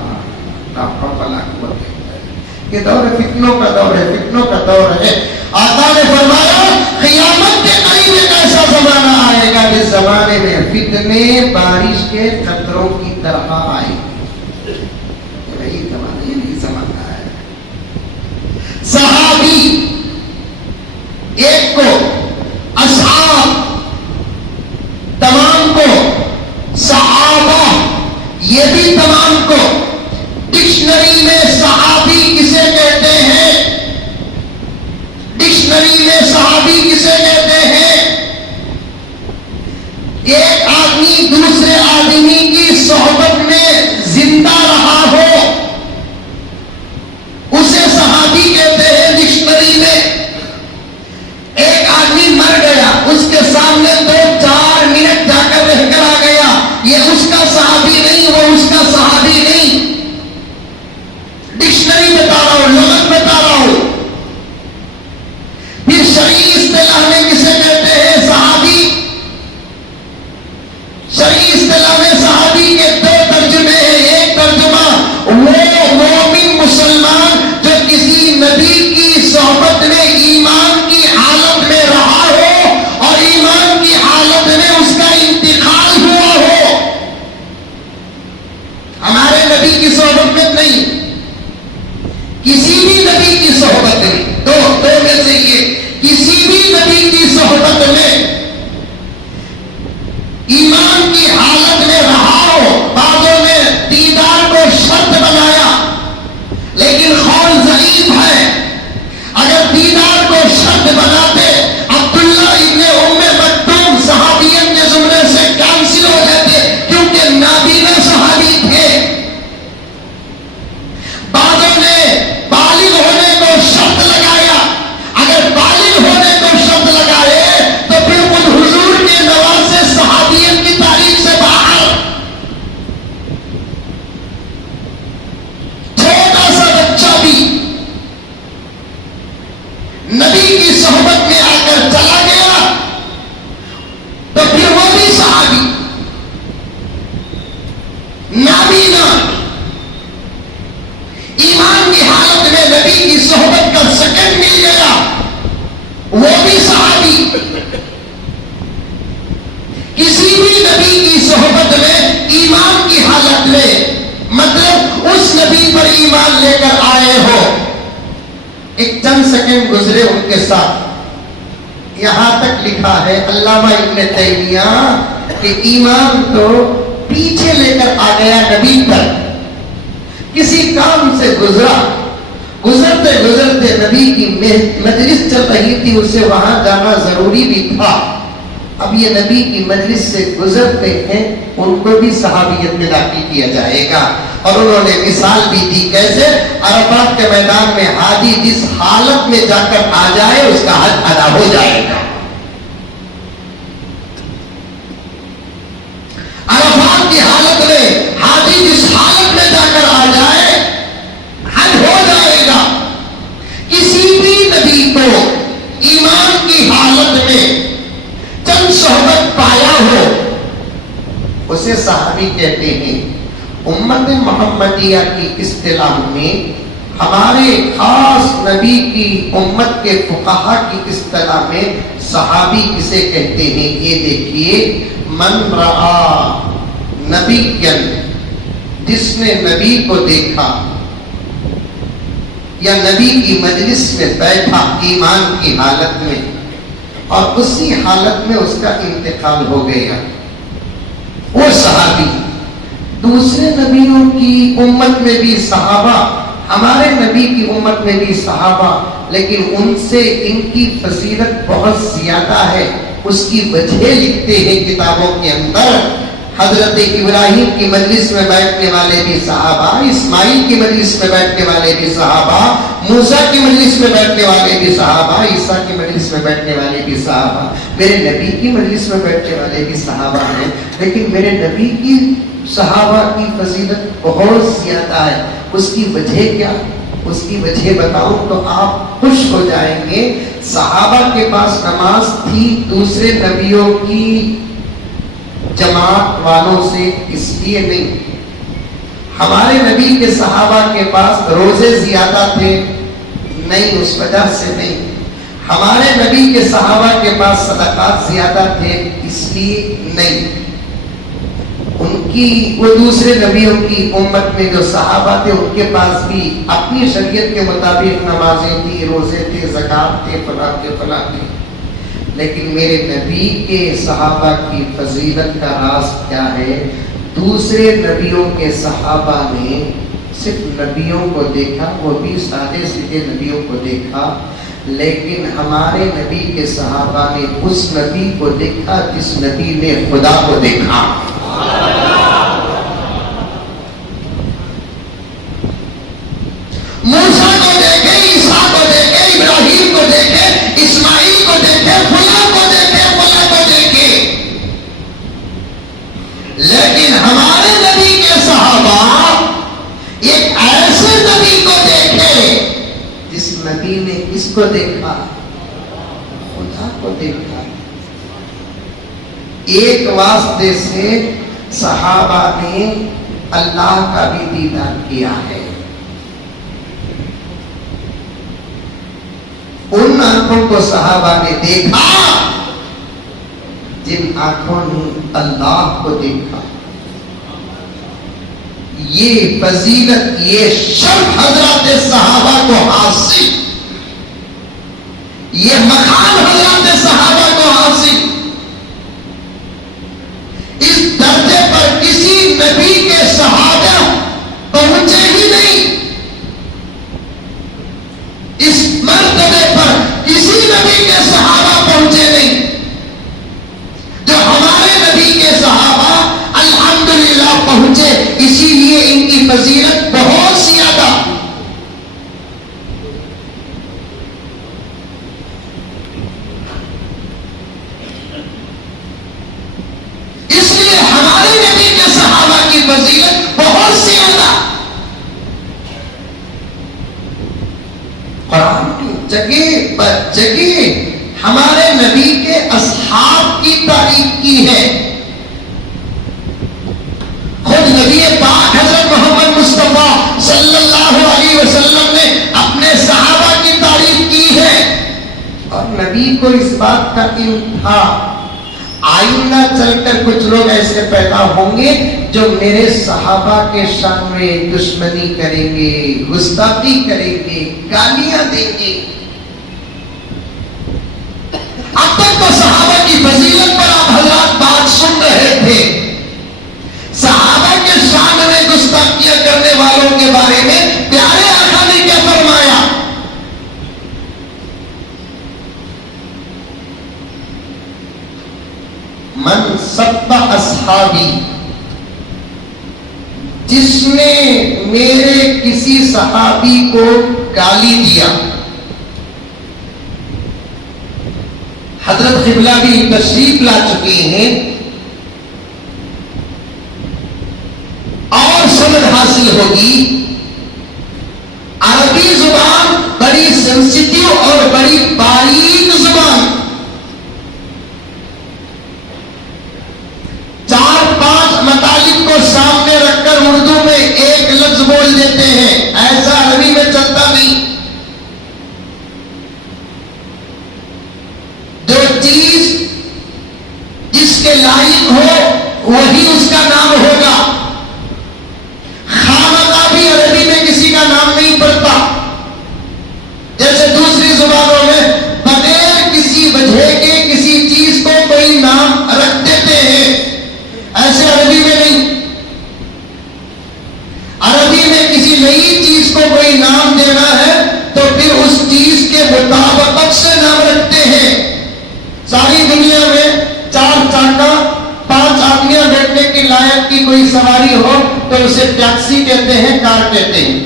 یہ دور فتنوں کا دور ہے, فتنوں کا دور ہے. آقا نے فرمایا قیامت کے قریب ایک ایسا زمانہ آئے گا جس زمانے میں فتنے بارش کے قطروں کی طرح آئے. یہی زمانہ, یہی زمانہ ہے. صحابی ایک کو, اصحاب تمام کو, صحابہ یہ بھی تمام کو. ڈکشنری میں صحابی کسے کہتے ہیں؟ ڈکشنری میں صحابی کسے کہتے ہیں؟ ایک آدمی دوسرے آدمی کی صحبت میں زندہ رہا ہو اسے صحابی کہتے ہیں ڈکشنری میں. ایک آدمی مر گیا, اس کے سامنے 2-4 منٹ جا کر رہ کر آ گیا, یہ اس کا صحابی نہیں, وہ اس کا صحابی نہیں. ڈکشنری بتا رہا ہوں, لغت بتا رہا ہوں. پھر شرعی اصطلاح میں کسے کہتے ہیں صحابی؟ شرعی اصطلاح میں صحابی کے 2 ترجمے ہیں. ایک ترجمہ وہ مومن مسلمان جو کسی نبی کی صحبت میں ایمان کی حالت میں رہا ہو اور ایمان کی حالت میں اس کا انتقال ہوا ہو. ہمارے نبی کی صحبت میں نہیں, کسی بھی نبی کی صحبت میں, دو میں سے یہ کسی بھی نبی کی صحبت میں ایمان کی حالت میں رہا ہو. بعضوں نے دیدار کو شرط بنایا لیکن قول ضعیف ہے. اگر دیدار کو شرط بناتے عبداللہ ابن ام مکتوم صحابیت کے زمرے سے کینسل ہو جاتے کیونکہ نابینا صحابی تھے. بعضوں نے بالغ ہونے کو شرط لگایا. اگر بالغ ہونے کو شرط لگائے تو پھر ان حضور کے نواسے صحابیت کی تاریخ سے باہر. چھوٹا سا بچہ بھی نبی کی صحبت میں آ کر چلا گیا تو پھر وہ بھی صحابی. نابینا ایمان کی حالت میں نبی کی صحبت کا سکن مل گیا, وہ بھی صحابی. کسی بھی نبی کی صحبت میں ایمان کی حالت میں, مطلب اس نبی پر ایمان لے کر آئے ہو, ایک چند سیکنڈ گزرے ان کے ساتھ. یہاں تک لکھا ہے علامہ ابن تیمیہ کہ ایمان تو پیچھے لے کر آ گیا نبی پر, کسی کام سے گزرا, گزرتے گزرتے نبی کی مجلس چل رہی تھی, اسے وہاں جانا ضروری بھی تھا. اب یہ نبی کی مجلس سے گزرتے ہیں, ان کو بھی صحابیت میں داخل کیا جائے گا. اور انہوں نے مثال بھی دی کیسے عرفات کے میدان میں حاجی جس حالت میں جا کر آ جائے اس کا حج ادا ہو جائے گا. عرفات کی حالت میں حاجی جس حالت میں جا کر آ جائے حج ہو جائے گا. کسی بھی نبی کو ایمان کی حالت میں چند صحبت پایا ہو اسے صحابی کہتے ہیں. امت محمدیہ کی اصطلاح میں ہمارے خاص نبی کی امت کے فقہا کی اصطلاح میں صحابی کسے کہتے ہیں؟ یہ دیکھیے, من رعا نبیًا جس نے نبی کو دیکھا یا نبی کی مجلس میں بیٹھا ایمان کی حالت میں اور اسی حالت میں اس کا انتقال ہو گیا، وہ صحابی۔ دوسرے نبیوں کی امت میں بھی صحابہ، ہمارے نبی کی امت میں بھی صحابہ، لیکن ان سے ان کی فضیلت بہت زیادہ ہے۔ اس کی وجہ لکھتے ہیں کتابوں کے اندر۔ حضرت ابراہیم کی مجلس میں بیٹھنے والے بھی صحابہ، اسماعیل کی مجلس میں بیٹھنے والے بھی صحابہ، موسیٰ کی مجلس میں بیٹھنے والے بھی صحابہ، عیسیٰ کی مجلس میں بیٹھنے والے بھی صحابہ، میرے نبی کی مجلس میں بیٹھنے والے بھی صحابہ ہیں۔ لیکن میرے نبی کی صحابہ کی فضیلت بہت زیادہ ہے۔ اس کی وجہ کیا؟ اس کی وجہ بتاؤں تو آپ خوش ہو جائیں گے۔ صحابہ کے پاس نماز تھی دوسرے نبیوں کی جماعت والوں سے اس لیے نہیں، ہمارے نبی کے صحابہ کے پاس روزے زیادہ تھے نہیں، اس وجہ سے نہیں، ہمارے نبی کے صحابہ کے پاس صدقات زیادہ تھے اس لیے نہیں، ان کی وہ دوسرے نبیوں کی امت میں جو صحابہ تھے ان کے پاس بھی اپنی شریعت کے مطابق نمازیں تھی، روزے تھے، زکات تھے، فلاں تھے، فلاں تھے۔ لیکن میرے نبی کے صحابہ کی فضیلت کا راز کیا ہے؟ دوسرے نبیوں کے صحابہ نے صرف نبیوں کو دیکھا، وہ بھی سادے سیدھے نبیوں کو دیکھا، لیکن ہمارے نبی کے صحابہ نے اس نبی کو دیکھا جس نبی نے خدا کو دیکھا۔ موسیٰ کو دیکھے، عیسیٰ کو دیکھے، ابراہیم کو دیکھے، اسماعیل کو دیکھے، فلاں کو دیکھے، فلاں کو دیکھے، لیکن ہمارے نبی کے صحابہ ایک ایسے نبی کو دیکھے جس نبی نے کس کو دیکھا؟ خدا کو دیکھا۔ ایک واسطے سے صحابہ نے اللہ کا بھی دیدار کیا ہے۔ ان آنکھوں کو صحابہ نے دیکھا جن آنکھوں نے اللہ کو دیکھا۔ یہ فضیلت، یہ شرف حضرات صحابہ کو حاصل، یہ مقام حضرات صحابہ کو حاصل۔ اس درجے پر کسی نبی کے صحابہ پہنچے ہی نہیں، اس مرتبے پر کسی نبی کے صحابہ پہنچے نہیں جو ہمارے نبی کے صحابہ الحمدللہ پہنچے۔ اسی لیے ان کی فضیلت بہت زیادہ۔ اس لیے ہمارے نبی کے صحابہ کی فضیلت بہت زیادہ۔ قرآن کی جگہ پر جگہ ہمارے نبی کے اصحاب کی تعریف کی ہے۔ خود نبی پاک حضرت محمد مصطفیٰ صلی اللہ علیہ وسلم نے اپنے صحابہ کی تعریف کی ہے، اور نبی کو اس بات کا علم تھا آئندہ چل کر کچھ لوگ ایسے پیدا ہوں گے جو میرے صحابہ کے شان میں دشمنی کریں گے، گستاخی کریں گے، گالیاں دیں گے۔ اب تک تو صحابہ کی فضیلت پر آپ حضرات بات سن رہے تھے، صحابہ کے شان میں گستاخیاں کرنے والوں کے بارے میں پیارے آقا نے کیا فرمایا؟ من سب اصحابی، جس نے میرے کسی صحابی کو گالی دیا۔ حضرت قبلہ بھی تشریف لا چکے ہیں اور سمجھ حاصل ہوگی۔ عربی زبان بڑی سینسیٹیو اور بڑی باریک زبان، 4-5 مطالب کو سامنے رکھ کر اردو میں ایک لفظ بول دیتے ہیں، ایسا عربی میں چلتا نہیں۔ جو چیز جس کے لائق ہو وہی اس کا نام ہوگا۔ کے لائق کی کوئی سواری ہو تو اسے ٹیکسی کہتے ہیں، کار کہتے ہیں،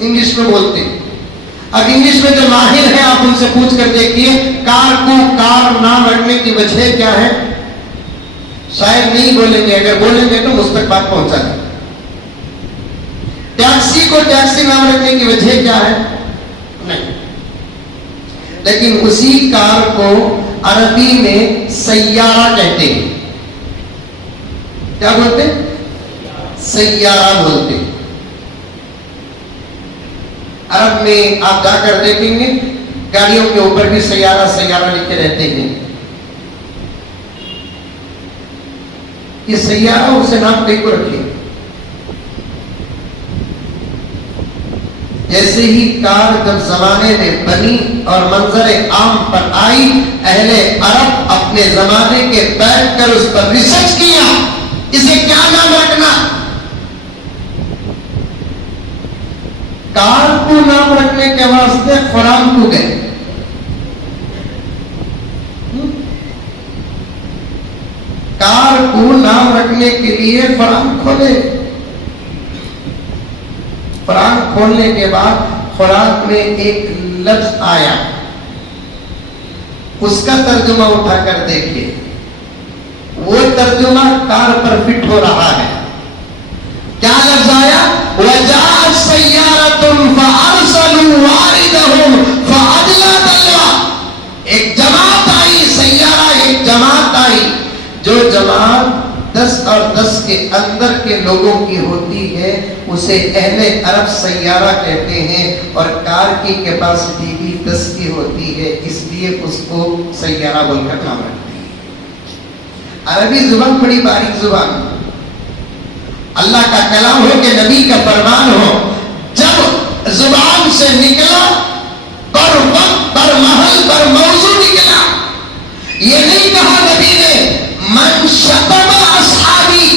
انگلش میں بولتے ہیں۔ اب انگلش میں جو ماہر ہیں آپ ان سے پوچھ کر دیکھیے کار کو کار نام رکھنے کی وجہ کیا ہے، شاید نہیں بولیں گے، اگر بولیں گے تو مستقبل پہنچا دیں۔ ٹیکسی کو ٹیکسی نام رکھنے کی وجہ کیا ہے، نہیں، لیکن اسی کار کو عربی میں سیارہ کہتے ہیں۔ کیا بولتے ہیں؟ سیارہ بولتے ہیں۔ عرب میں آپ جا کر دیکھیں گے گاڑیوں کے اوپر بھی سیارہ سیارہ لکھے رہتے ہیں۔ یہ سیارہ اسے نام کہیں کو رکھے، جیسے ہی کار جب زمانے میں بنی اور منظر عام پر آئی، اہل عرب اپنے زمانے کے بیٹھ کر اس پر ریسرچ کیا اسے کیا نام رکھنا۔ کار کو نام رکھنے کے واسطے قرآن کو گئے، کار کو نام رکھنے کے لیے قرآن کھولے، قرآن کھولنے کے بعد قرآن میں ایک لفظ آیا، اس کا ترجمہ اٹھا کر دیکھیے، وہ ترجمہ کار پر فٹ ہو رہا ہے۔ کیا لفظ آیا؟ وَجَاءَتْ سَيَّارَةٌ فَأَرْسَلُوا وَارِدَهُمْ فَأَدْلَىٰ دَلْوَىٰ۔ ایک جماعت آئی، سیارہ ایک جماعت آئی، جو جماعت 10 اور 10 کے اندر کے لوگوں کی ہوتی ہے اسے اہل عرب سیارہ کہتے ہیں، اور کار کی کیپیسٹی بھی 10 کی ہوتی ہے، اس لیے اس کو سیارہ بول کر نام رکھتے ہیں۔ عربی زبان بڑی باریک زبان ہے، اللہ کا کلام ہو کہ نبی کا فرمان ہو، جب زبان سے نکلا پر وقت پر محل پر موضوع نکلا، یہ نہیں کہا نبی نے من شتم اصحابی،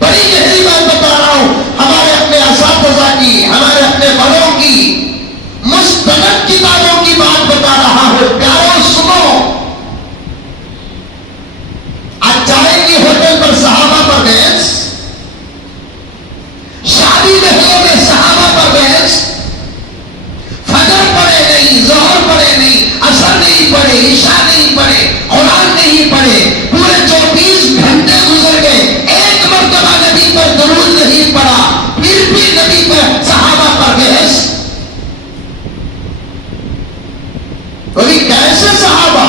بڑی گہری بات بتا رہا ہوں، ہمارے اپنے اساتذہ کی، ہمارے اپنے بڑوں کی مستند کتابوں کی بات بتا رہا ہوں، پیاروں سنو۔ آج جائیں گے ہوٹل پر صحابہ پر بحث، شادی محلوں میں صحابہ پر بحث، فجر پڑھے نہیں، ظہر پڑھے نہیں، عصر نہیں پڑھے، عشاء نہیں پڑھے، قرآن نہیں پڑھے، پورے 24 گھنٹے گزر گئے، ایک مرتبہ نبی پر درود نہیں پڑا، پھر بھی نبی پر صحابہ پر بحث۔ کوئی کیسے صحابہ؟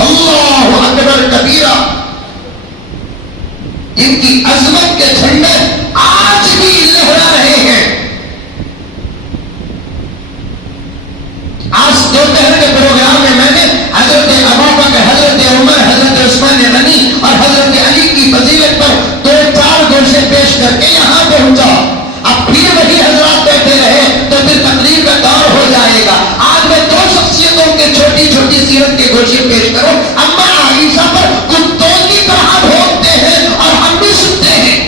اللہ اکبر کبیرہ، جن کی عظمت کے جھنڈے آج بھی لہرا رہے ہیں۔ آج دوپہر کے پروگرام میں میں نے حضرت ابوبکر، حضرت عمر، حضرت عثمان غنی اور حضرت علی کی فضیلت پر 2-4 گوشے پیش کر کے یہاں پہنچا۔ اب پھر وہی حضرات بیٹھے رہے تو پھر تقریر کا دور ہو جائے گا۔ آج میں 2 شخصیتوں کے چھوٹی چھوٹی سیرت کے گوشے پیش کروں۔ اما عائشہ پر کتوں کی طرح بھونکتے ہیں اور ہم بھی سنتے ہیں۔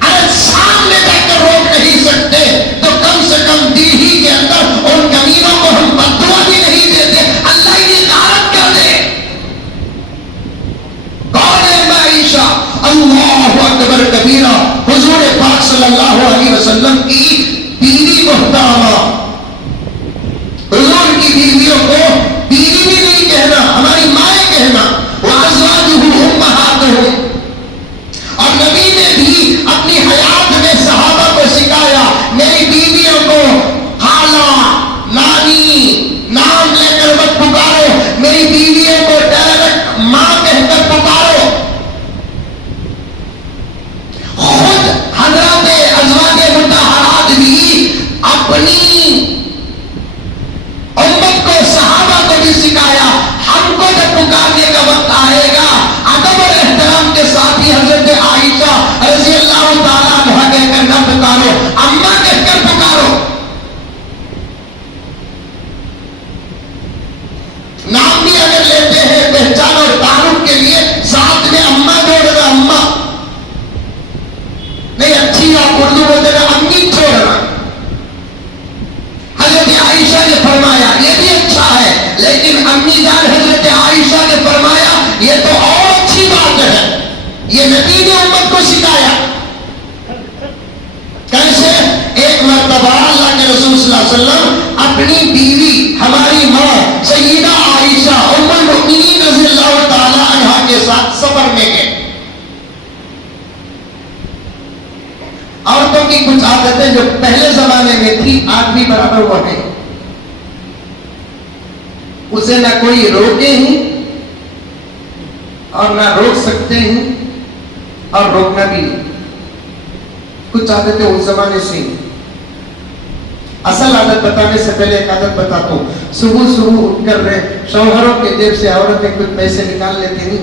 اگر سامنے جا کر روک نہیں سکتے تو کم سے کم دل ہی کے اندر ان کمینوں کو ہم بددعا بھی نہیں دیتے، اللہ ہی غارت کر دے۔ کون ہے عائشہ؟ اللہ اکبر کبیرہ، حضور پاک صلی اللہ علیہ وسلم کی بیوی محترمہ۔ حضور کی بیویوں کو بیوی بھی نہیں کہنا، ہماری مائیں کہنا، وَأَزْوَاجُهُ أُمَّهَاتُهُمْ۔ اور نبی نے بھی اپنی حیات میں صحابہ کو سکھایا، میری بیویوں کو خالہ، نانی نام لے کر مت پکارو، میری بیویوں کو ڈائریکٹ ماں کہہ کر پکارو۔ خود حضرات ازواج مطہرات بھی اپنی امت کو، صحابہ کو بھی سکھایا، ہم کو جب پکارنے کا وقت آئے گا ادب اور احترام کے ساتھ ہی حضرت عائشہ رضی اللہ تعالیٰ عنہا نبی نے امت کو سکھایا. کیسے؟ ایک مرتبہ اللہ کے رسول صلی اللہ علیہ وسلم اپنی بیوی ہماری ماں سیدہ عائشہ ام المؤمنین رضی اللہ تعالی عنہا کے ساتھ سفر میں گئے. عورتوں کی کچھ عادتیں جو پہلے زمانے میں تھی آج بھی برابر وہ ہیں. اسے نہ کوئی روکے ہیں اور نہ روک سکتے ہیں اور روکنا بھی نہیں. کچھ عادتیں اس زمانے سے ہیں. اصل عادت بتانے سے پہلے ایک عادت بتاتا ہوں. صبح صبح اٹھ کر شوہروں کے جیب سے عورتیں کچھ پیسے نکال لیتے ہیں.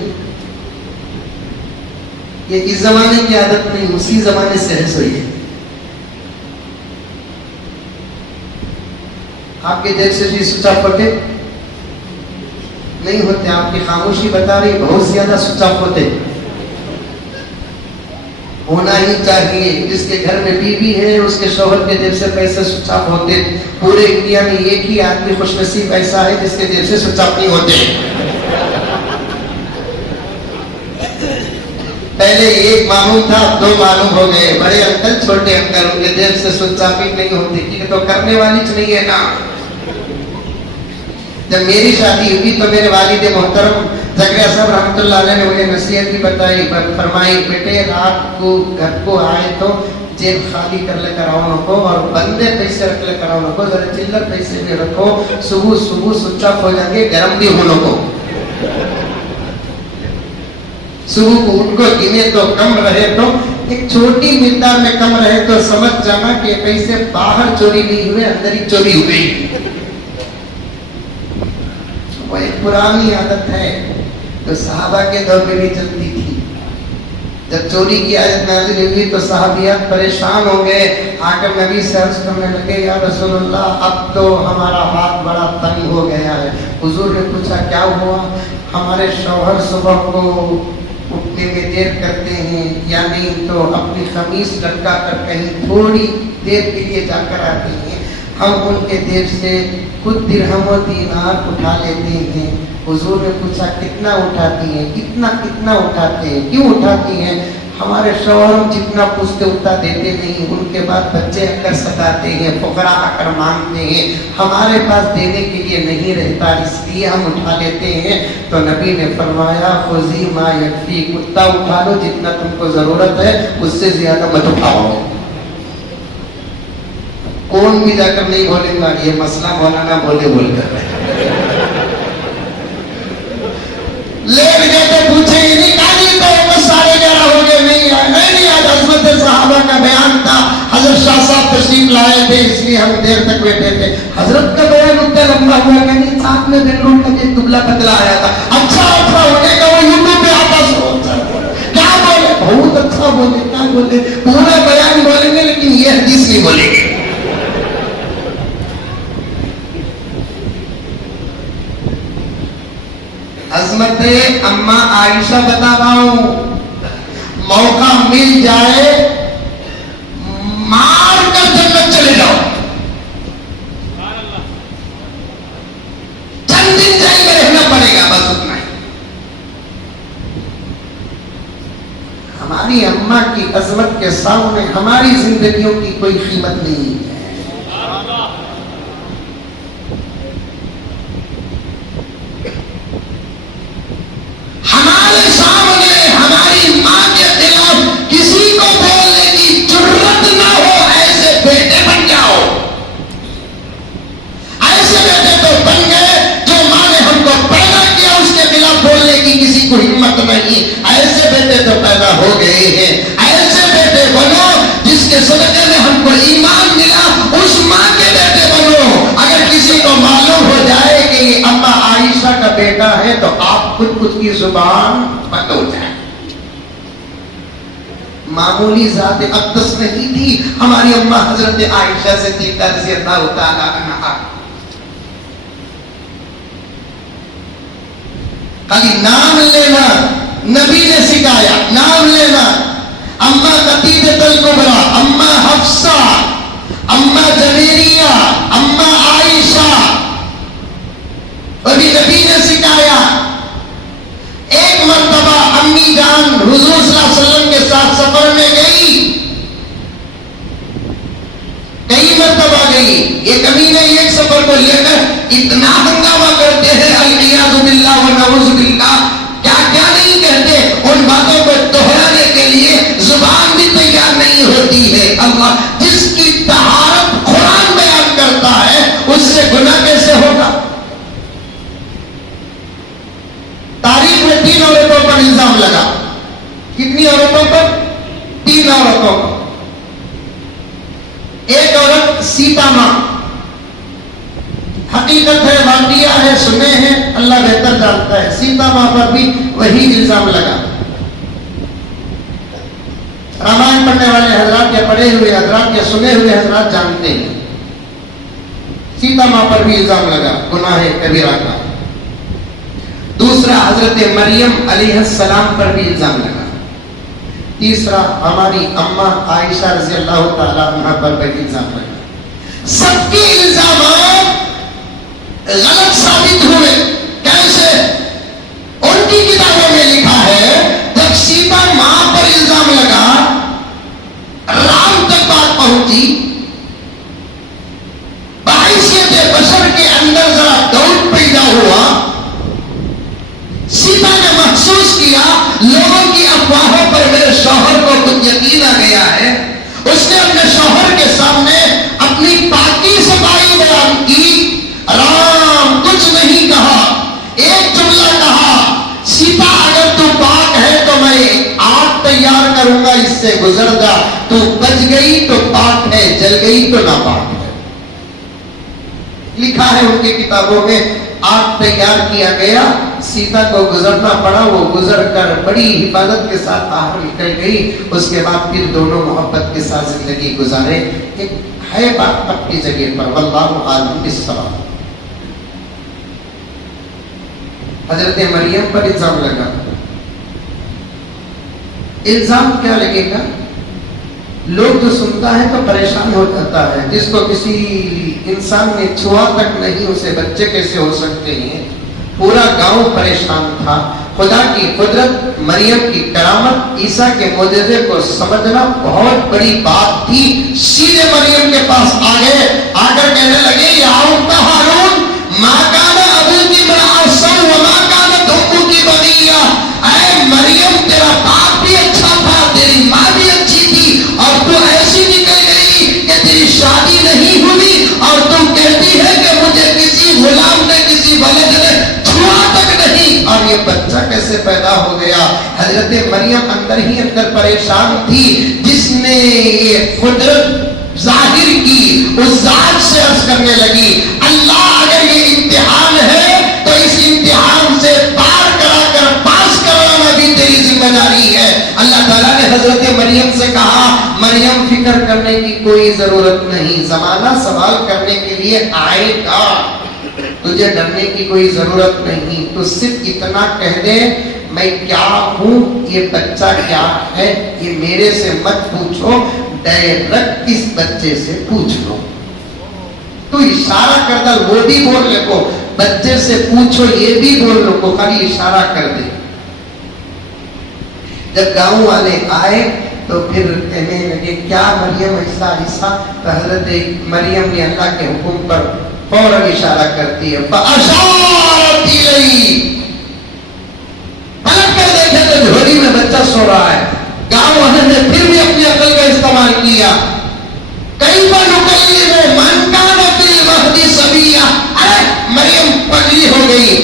یہ اس زمانے کی عادت نہیں، اسی زمانے سے ہے. سوئی ہے آپ کے جیب سے بھی سوئچ آف ہوتے نہیں ہوتے. آپ کی خاموشی بتا رہی بہت زیادہ سوئچ آف ہوتے. ہونا ہی چاہیے. جس کے گھر میں بیوی ہے اس کے شوہر کے جیب سے پیسے سوئچ آف ہوتے. پورے انڈیا میں ایک ہی آدمی خوش نصیب ایسا ہے جس کے جیب سے سوئچ آف نہیں ہوتے. پہلے ایک معلوم تھا، دو معلوم ہو گئے. بڑے انکل چھوٹے انکل ان کے جیب سے سوئچ آف نہیں ہوتی کیونکہ تو کرنے والی نہیں ہے نا. جب میری شادی ہوئی تو میرے والد محترم زکریا صاحب رحمۃ اللہ علیہ نے مجھے نصیحت بھی بتائی، فرمائی بیٹے رات کو گھر کو آئے تو جیب خالی کر لے کر آؤ نکو اور بندے پیسے رکھ لے کر آؤ نکو. ذرا چلر پیسے بھی رکھو. صبح صبح سوئچ آف ہو جائیں گے، گرم بھی ہو نکو. صبح کو ان کو گنے تو کم رہے تو ایک چھوٹی مقدار میں کم رہے تو سمجھ جانا کہ پیسے باہر چوری نہیں ہوئے، اندر ہی چوری ہوئی. وہ ایک پرانی عادت ہے جو صحابہ کے دور میں بھی چلتی تھی. جب چوری کی آیت نازل ہوئی تو صحابیات پریشان ہو گئے. آ کر نبی سے عرض کرنے لگے یا رسول اللہ اب تو ہمارا ہاتھ بڑا تنگ ہو گیا ہے. حضور نے پوچھا کیا ہوا؟ ہمارے شوہر صبح کو اٹھنے میں دیر کرتے ہیں یا نہیں تو اپنی قمیص لٹکا کر کہیں تھوڑی دیر کے لیے جا کر آتے ہیں. ہم ان کے جیب سے کچھ درہم و دینار اٹھا لیتے ہیں. حضور نے پوچھا کتنا اٹھاتی ہیں؟ کتنا اٹھاتے ہیں؟ کیوں اٹھاتی ہیں؟ ہمارے شوہر جتنا پوچھتے اتنا دیتے نہیں. ان کے بعد بچے آ کر ستاتے ہیں، فقراء آ کر مانگتے ہیں، ہمارے پاس دینے کے لیے نہیں رہتا، اس لیے ہم اٹھا لیتے ہیں. تو نبی نے فرمایا خذی ما یکفیک، اتنا اٹھا لو جتنا تم کو ضرورت ہے، اس سے زیادہ مت اٹھاؤ. کون بھی جا کر نہیں بولے گا یہ مسئلہ مولانا بولے بول کر لیٹ گئے تو پوچھے ہی نہیں کہانی تو 11:30 ہو گئے نہیں آج عظمت صحابہ کا بیان تھا. حضرت شاہ صاحب تشریف لائے تھے اس لیے ہم دیر تک بیٹھے تھے. حضرت کا بیان اتنا لمبا ہوا کہ نہیں، ساتھ میں بیڈ روم کا ایک دبلا پتلا آیا تھا. اچھا ہونے کا وہ یوٹیوب پہ آتا کیا بولے، بہت اچھا بولے، کیا بولے، پورا بیان بولیں گے لیکن یہ حدیث نہیں بولیں گے. عظمت اما عائشہ بتا رہا ہوں، موقع مل جائے مار کر جنت چلے جاؤ. چند دن جائیں گے رہنا پڑے گا بس اتنا ہی. ہماری اما کی عظمت کے سامنے ہماری زندگیوں کی کوئی قیمت نہیں ہے. ہمارے سامنے ہماری ماں کے خلاف کسی کو بولنے کی ضرورت نہ ہو. ایسے بیٹے بن جاؤ. ایسے بیٹے تو بن گئے جو ماں نے ہم کو پیدا کیا اس کے خلاف بولنے کی کسی کو ہمت نہیں. ایسے بیٹے تو پیدا ہو گئے ہیں. ایسے بیٹے بنو جس کے صدقے میں ہم کو ایمان ملا، اس ماں کے بیٹے بنو. اگر کسی کو معلوم ہو جائے کہ یہ اما عائشہ کا بیٹا ہے تو آپ خود کی زبان بند ہو جائے. معمولی ذات اقدس نہیں تھی ہماری اما حضرت عائشہ صدیقہ رضی اللہ تعالی عنہا. خالی نام لینا نبی نے سکھایا، نام لینا. اما خدیجہ الکبریٰ، اما حفصہ، اما جویریہ، اما عائشہ، ابھی نبی نے سکھایا. ایک مرتبہ امی جان حضور صلی اللہ علیہ وسلم لے کر اتنا ہنگامہ کرتے ہیں، العیاذ باللہ و نعوذ باللہ، کیا کیا نہیں کہتے، ان باتوں کو دہرانے کے لیے زبان بھی تیار نہیں ہوتی ہے۔ اللہ جس کی طہارت قرآن بیان کرتا ہے اس سے گناہ کیسے ہوگا؟ تاریخ میں 3 عورتوں پر الزام لگا۔ کتنی عورتوں پر؟ 3 عورتوں پر۔ ایک عورت سیتا ماں، حقیقت ہے، واقعہ ہے، سنے ہیں، اللہ بہتر جانتا ہے، سیتا ماں پر بھی وہی الزام لگا۔ رامائن پڑھنے والے حضرات یا پڑھے ہوئے حضرات یا سنے ہوئے حضرات جانتے ہیں، سیتا ماں پر بھی الزام لگا گناہ کبیرہ کا۔ دوسرا حضرت مریم علیہ السلام پر بھی الزام لگا۔ تیسرا ہماری اماں عائشہ رضی اللہ تعالی عنہ پر بھی الزام لگا۔ سب کے الزامات غلط ثابت ہوئے۔ کیسے؟ ان کی کتابوں میں لکھا ہے جب سیتا ماں پر الزام لگا، رام تک بات پہنچی، بحیثیت بشر کے اندر ذرا ڈاؤٹ پیدا ہوا، سیتا نے محسوس کیا لوگوں کی افواہوں پر میرے شوہر کو کچھ یقین آ گیا ہے، اس نے اپنے شوہر کے سامنے اپنی پاکی صفائی بیان کی، رام کچھ نہیں کہا، ایک جملہ کہا، سیتا اگر تو پاک ہے تو میں آگ تیار کروں گا، اس سے گزر جا، تو بچ گئی تو پاک ہے، جل گئی تو ناپاک ہے۔ لکھا ہے ان کی کتابوں میں، آگ تیار کیا گیا، سیتا کو گزرنا پڑا، وہ گزر کر بڑی حفاظت کے ساتھ باہر نکل گئی، اس کے بعد پھر دونوں محبت کے ساتھ زندگی گزارے۔ ایک ہے بات اپنی جگہ پر، واللہ عالم بالصواب۔ حضرت مریم پر الزام لگا۔ الزام کیا لگے گا؟ لوگ جو سنتا ہے تو پریشان ہو جاتا ہے، جس کو کسی انسان نے چھوا تک نہیں اسے بچے کیسے ہو سکتے ہیں؟ پورا گاؤں پریشان تھا۔ خدا کی قدرت، مریم کی کرامت، عیسیٰ کے معجزے کو سمجھنا بہت بڑی بات تھی۔ سیدھے مریم کے پاس آ گئے، آ کر کہنے لگے یا اخت ہارون ما کان ابوکی امرأ سوء وما کانت امکی بغیہ، اے مریم تیرا باپ بھی اچھا تھا، تیری ماں بھی اچھی تھی، اور تو ایسی نکل گئی کہ تیری شادی نہیں ہوئی اور تم کہتی ہے کہ مجھے کسی غلام نے، کسی ولد نے چھوا تک نہیں، اور یہ بچہ کیسے پیدا ہو گیا؟ حضرت مریم اندر ہی اندر پریشان تھی، جس نے یہ قدرت ظاہر کی، اس ذات سے عرض کرنے لگی اللہ اگر یہ امتحان ہے تو اس امتحان سے پار کرا کر پاس کرانا بھی تیری ذمہ داری ہے۔ اللہ تعالیٰ نے حضرت مریم سے کہا مریم فکر کرنے کی کوئی ضرورت نہیں، زمانہ سوال کرنے کے لیے آئے گا، تجھے ڈرنے کی کوئی ضرورت نہیں، تو صرف اتنا کہہ دے میں کیا ہوں، یہ بچہ کیا ہے، یہ میرے سے مت پوچھو، ڈائریکٹ اس بچے سے پوچھ لو۔ تو اشارہ کر دل، وہ بھی بول لے کو، بچے سے پوچھو یہ بھی بول لو کو، خالی اشارہ کر دے۔ جب گاؤں والے آئے تو پھر کہنے لگے کیا مریم ایسا ایسا، تو حضرت مریم نے اللہ کے حکم پر فوراً اشارہ کرتی ہے، فَأَشَارَتْ إِلَيْهِ، پلٹ کر دیکھے تو جھولی میں بچہ سو رہا ہے۔ گاؤں والے نے پھر بھی اپنی عقل کا استعمال کیا، کیف نکلم من کان فی المہد صبیا، ارے مریم پگلی ہو گئی،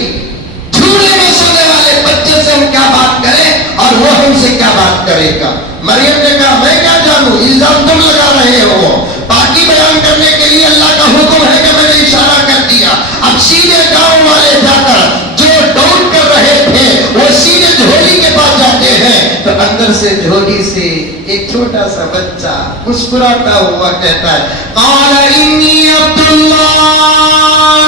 جھولے میں سونے والے بچے سے ہم کیا بات کریں اور وہ ہم سے کیا بات کرے گا؟ مریم نے کہا میں کیا جانوں، الزام تم لگا رہے ہو، باقی بیان کرنے کے لیے اللہ کا حکم ہے کہ میں نے اشارہ کر دیا۔ اب سیدھے گاؤں والے جا کر جو ڈاؤٹ کر رہے تھے وہ سیدھے جھولی کے پاس جاتے ہیں تو اندر سے جھولی سے ایک چھوٹا سا بچہ مسکراتا ہوا کہتا ہے قال انی عبد اللہ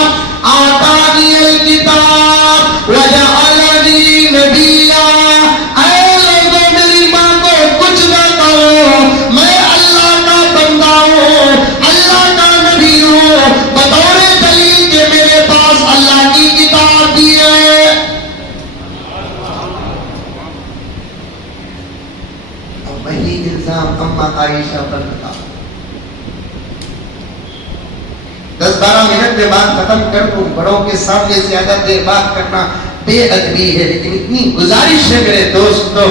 آتانی الکتاب وجعلنی نبیا، اے لوگوں میری ماں کو کچھ نہ کہو، میں اللہ کا بندہ ہوں، اللہ کا نبی ہوں، بطور دلیل کہ میرے پاس اللہ کی کتاب بھی ہے۔ وہی الزام اماں عائشہ پر لگا، 12 منٹ میں بات ختم کر دوں. بڑوں کے سامنے زیادہ دیر بات کرنا بے ادبی ہے، لیکن اتنی گزارش ہے میرے دوستو،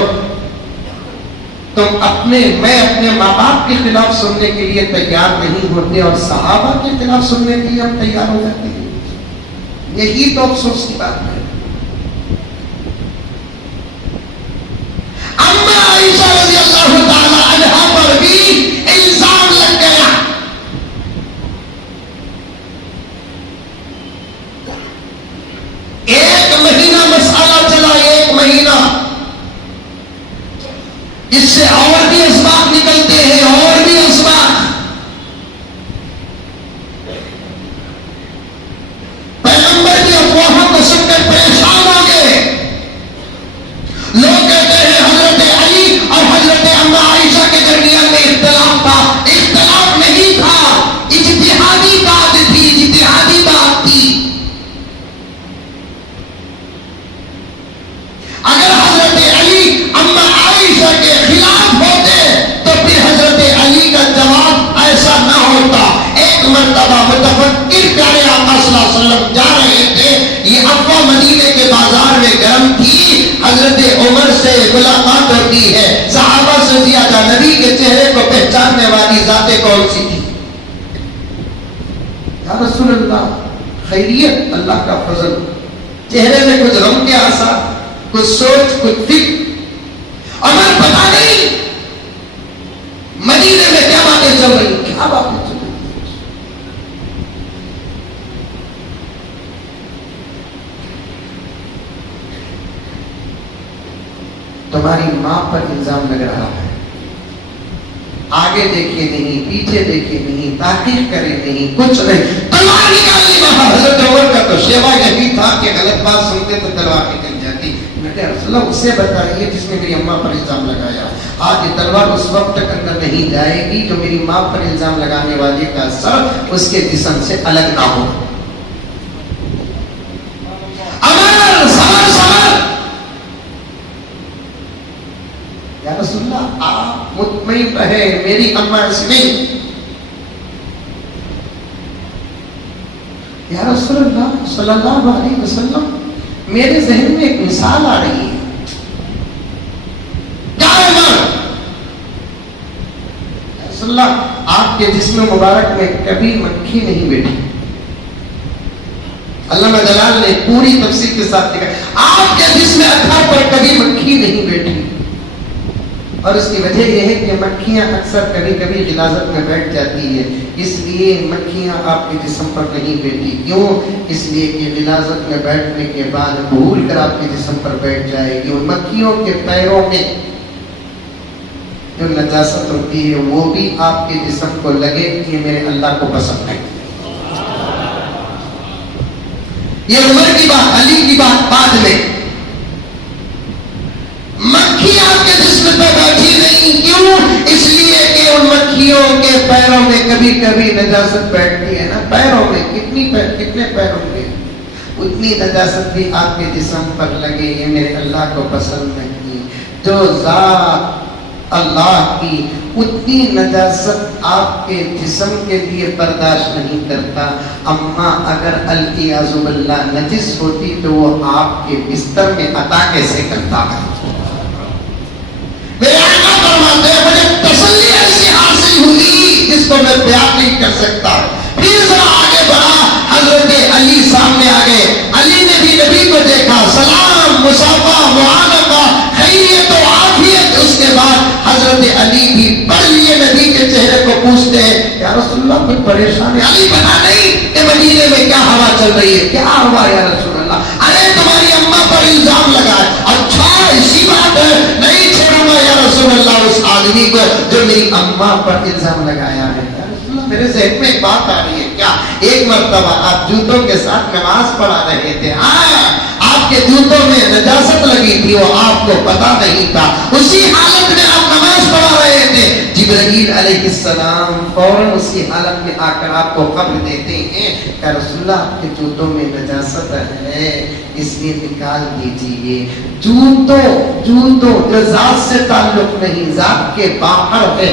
میں اپنے ماں باپ کے خلاف سننے کے لیے تیار نہیں ہوتے اور صحابہ کے خلاف سننے کے لیے ہم تیار ہو جاتے ہیں. یہی تو افسوس کی بات ہے. اما عائشہ رضی اللہ تعالی عنہا پر بھی الزام لگ گیا. ایک مہینہ مسئلہ چلا، ایک مہینہ، اس سے اور بھی اسباب نکلتے ہیں، اور بھی اسباب. پیغمبر کی افواہوں کو سن کر پریشان ہو گئے. لوگ کہتے ہیں حضرت علی اور حضرت اما عائشہ کے درمیان میں اختلاف تھا. اختلاف نہیں تھا، اجتہادی بات تھی، اجتہادی بات تھی. اگر حضرت علی اما عائشہ کے خلاف ہوتے تو پھر حضرت علی کا جواب ایسا نہ ہوتا. ایک مرتبہ متفکر پیارے آقا صلی اللہ علیہ وسلم جا رہے تھے، یہ افواہ مدینے کے بازار میں گرم تھی. حضرت عمر سے ملاقات ہوتی ہے. صحابہ سے زیادہ نبی کے چہرے کو پہچاننے والی ذاتیں کون سی تھی؟ یا رسول اللہ خیریت، اللہ کا فضل. چہرے میں کچھ غم کے آثار، کچھ سوچ، کچھ فکر. عمر پتا نہیں مدینے میں کیا باتیں چل رہی، کیا باتیں چل رہی. تمہاری ماں پر الزام لگ رہا ہے، آگے دیکھے نہیں، پیچھے دیکھے نہیں، تحقیق کرے نہیں، کچھ نہیں، تلوار نکالنی وہاں. حضرت عمر کا تو شیوا یہی تھا کہ غلط بات سنتے تو تلوار نکل جاتی. میں کہا رسول اللہ اسے بتائیے جس نے میری اماں پر الزام لگایا. آج یہ تلوار اس وقت تک اندر نہیں جائے گی جو میری ماں پر الزام لگانے والے کا سر اس کے جسم سے الگ نہ ہو. عمر صبر صبر. یا رسول اللہ آپ مطمئن رہے میری اماں اس میں. یا رسول اللہ صلی اللہ علیہ وسلم میرے ذہن میں ایک مثال آ رہی ہے. کیا عمر؟ یا رسول اللہ آپ کے جسم مبارک میں کبھی مکھی نہیں بیٹھی. علامہ جلال نے پوری تفسیر کے ساتھ لکھا آپ کے جسم اطہر پر کبھی مکھی نہیں بیٹھی. اور اس کی وجہ یہ ہے کہ مکھیاں اکثر کبھی کبھی غلاظت میں بیٹھ جاتی ہے، اس لیے مکھیاں آپ کے جسم پر نہیں بیٹھی. کیوں؟ اس لیے کہ غلاظت میں بیٹھنے کے بعد بھول کر آپ کے جسم پر بیٹھ جائے گی. ان مکھیوں کے پیروں میں جو نجاست ہوتی ہے وہ بھی آپ کے جسم کو لگے. یہ میرے اللہ کو پسند نہیں. یہ عمر کی بات، علی کی بات بعد میں. مکھی آپ کے جسم پہ بیٹھی نہیں. کیوں؟ اس لیے کہ ان مکھیوں کے پیروں میں کبھی کبھی نجاست بیٹھتی ہے نا. پیروں میں کتنے پیروں میں اتنی نجاست بھی آپ کے جسم پر لگے. یہ میرے اللہ کو پسند نہیں. جو ذات اللہ کی اتنی نجاست آپ کے جسم کے لیے برداشت نہیں کرتا. اما اگر العیاذ باللہ نجس ہوتی تو وہ آپ کے بستر میں عطا کیسے کرتا ہے؟ میرے آقا فرماتے ہیں مجھے تسلی ایسی حاصل ہوئی جس کو میں بیان نہیں کر سکتا. پھر ذرا آگے بڑھا، حضرت علی سامنے آ گئے. علی نے بھی نبی کو دیکھا، سلام، مصافحہ، معانقہ، خیریت و عافیت. اس کے بعد حضرت علی بھی پڑھ لیے نبی کے چہرے کو. پوچھتے ہیں یا رسول اللہ کچھ پریشان ہے؟ علی پتا نہیں کہ مدینے میں کیا ہوا چل رہی ہے. کیا ہوا یا رسول اللہ؟ ارے تمہاری اماں پر الزام لگا ہے. اچھا اسی بات ہے، نہیں چھوڑوں گا یا رسول اللہ اس آدمی کو جو میری اماں پر الزام لگایا ہے. میرے ذہن میں ایک بات آ رہی ہے. کیا؟ ایک مرتبہ آپ جوتوں کے ساتھ نماز پڑھا رہے تھے. آپ کے جوتوں میں نجاست لگی تھی، وہ آپ کو پتا نہیں تھا. اسی حالت میں آپ نماز پڑھا رہے تھے. جبرائیل علیہ السلام فوراً اسی حالت میں آ کر آپ کو خبر دیتے ہیں کہ رسول اللہ آپ کے جوتوں میں نجاست ہے، اس لیے نکال دیجیے. جوتوں جو ذات سے تعلق نہیں، ذات کے باہر ہے،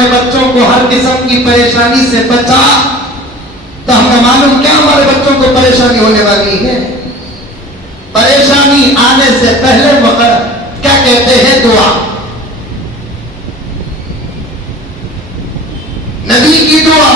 ہمارے بچوں کو ہر قسم کی پریشانی سے بچا، تو ہمیں معلوم کیا ہمارے بچوں کو پریشانی ہونے والی ہے؟ پریشانی آنے سے پہلے وقت کیا کہتے ہیں؟ دعا، نبی کی دعا۔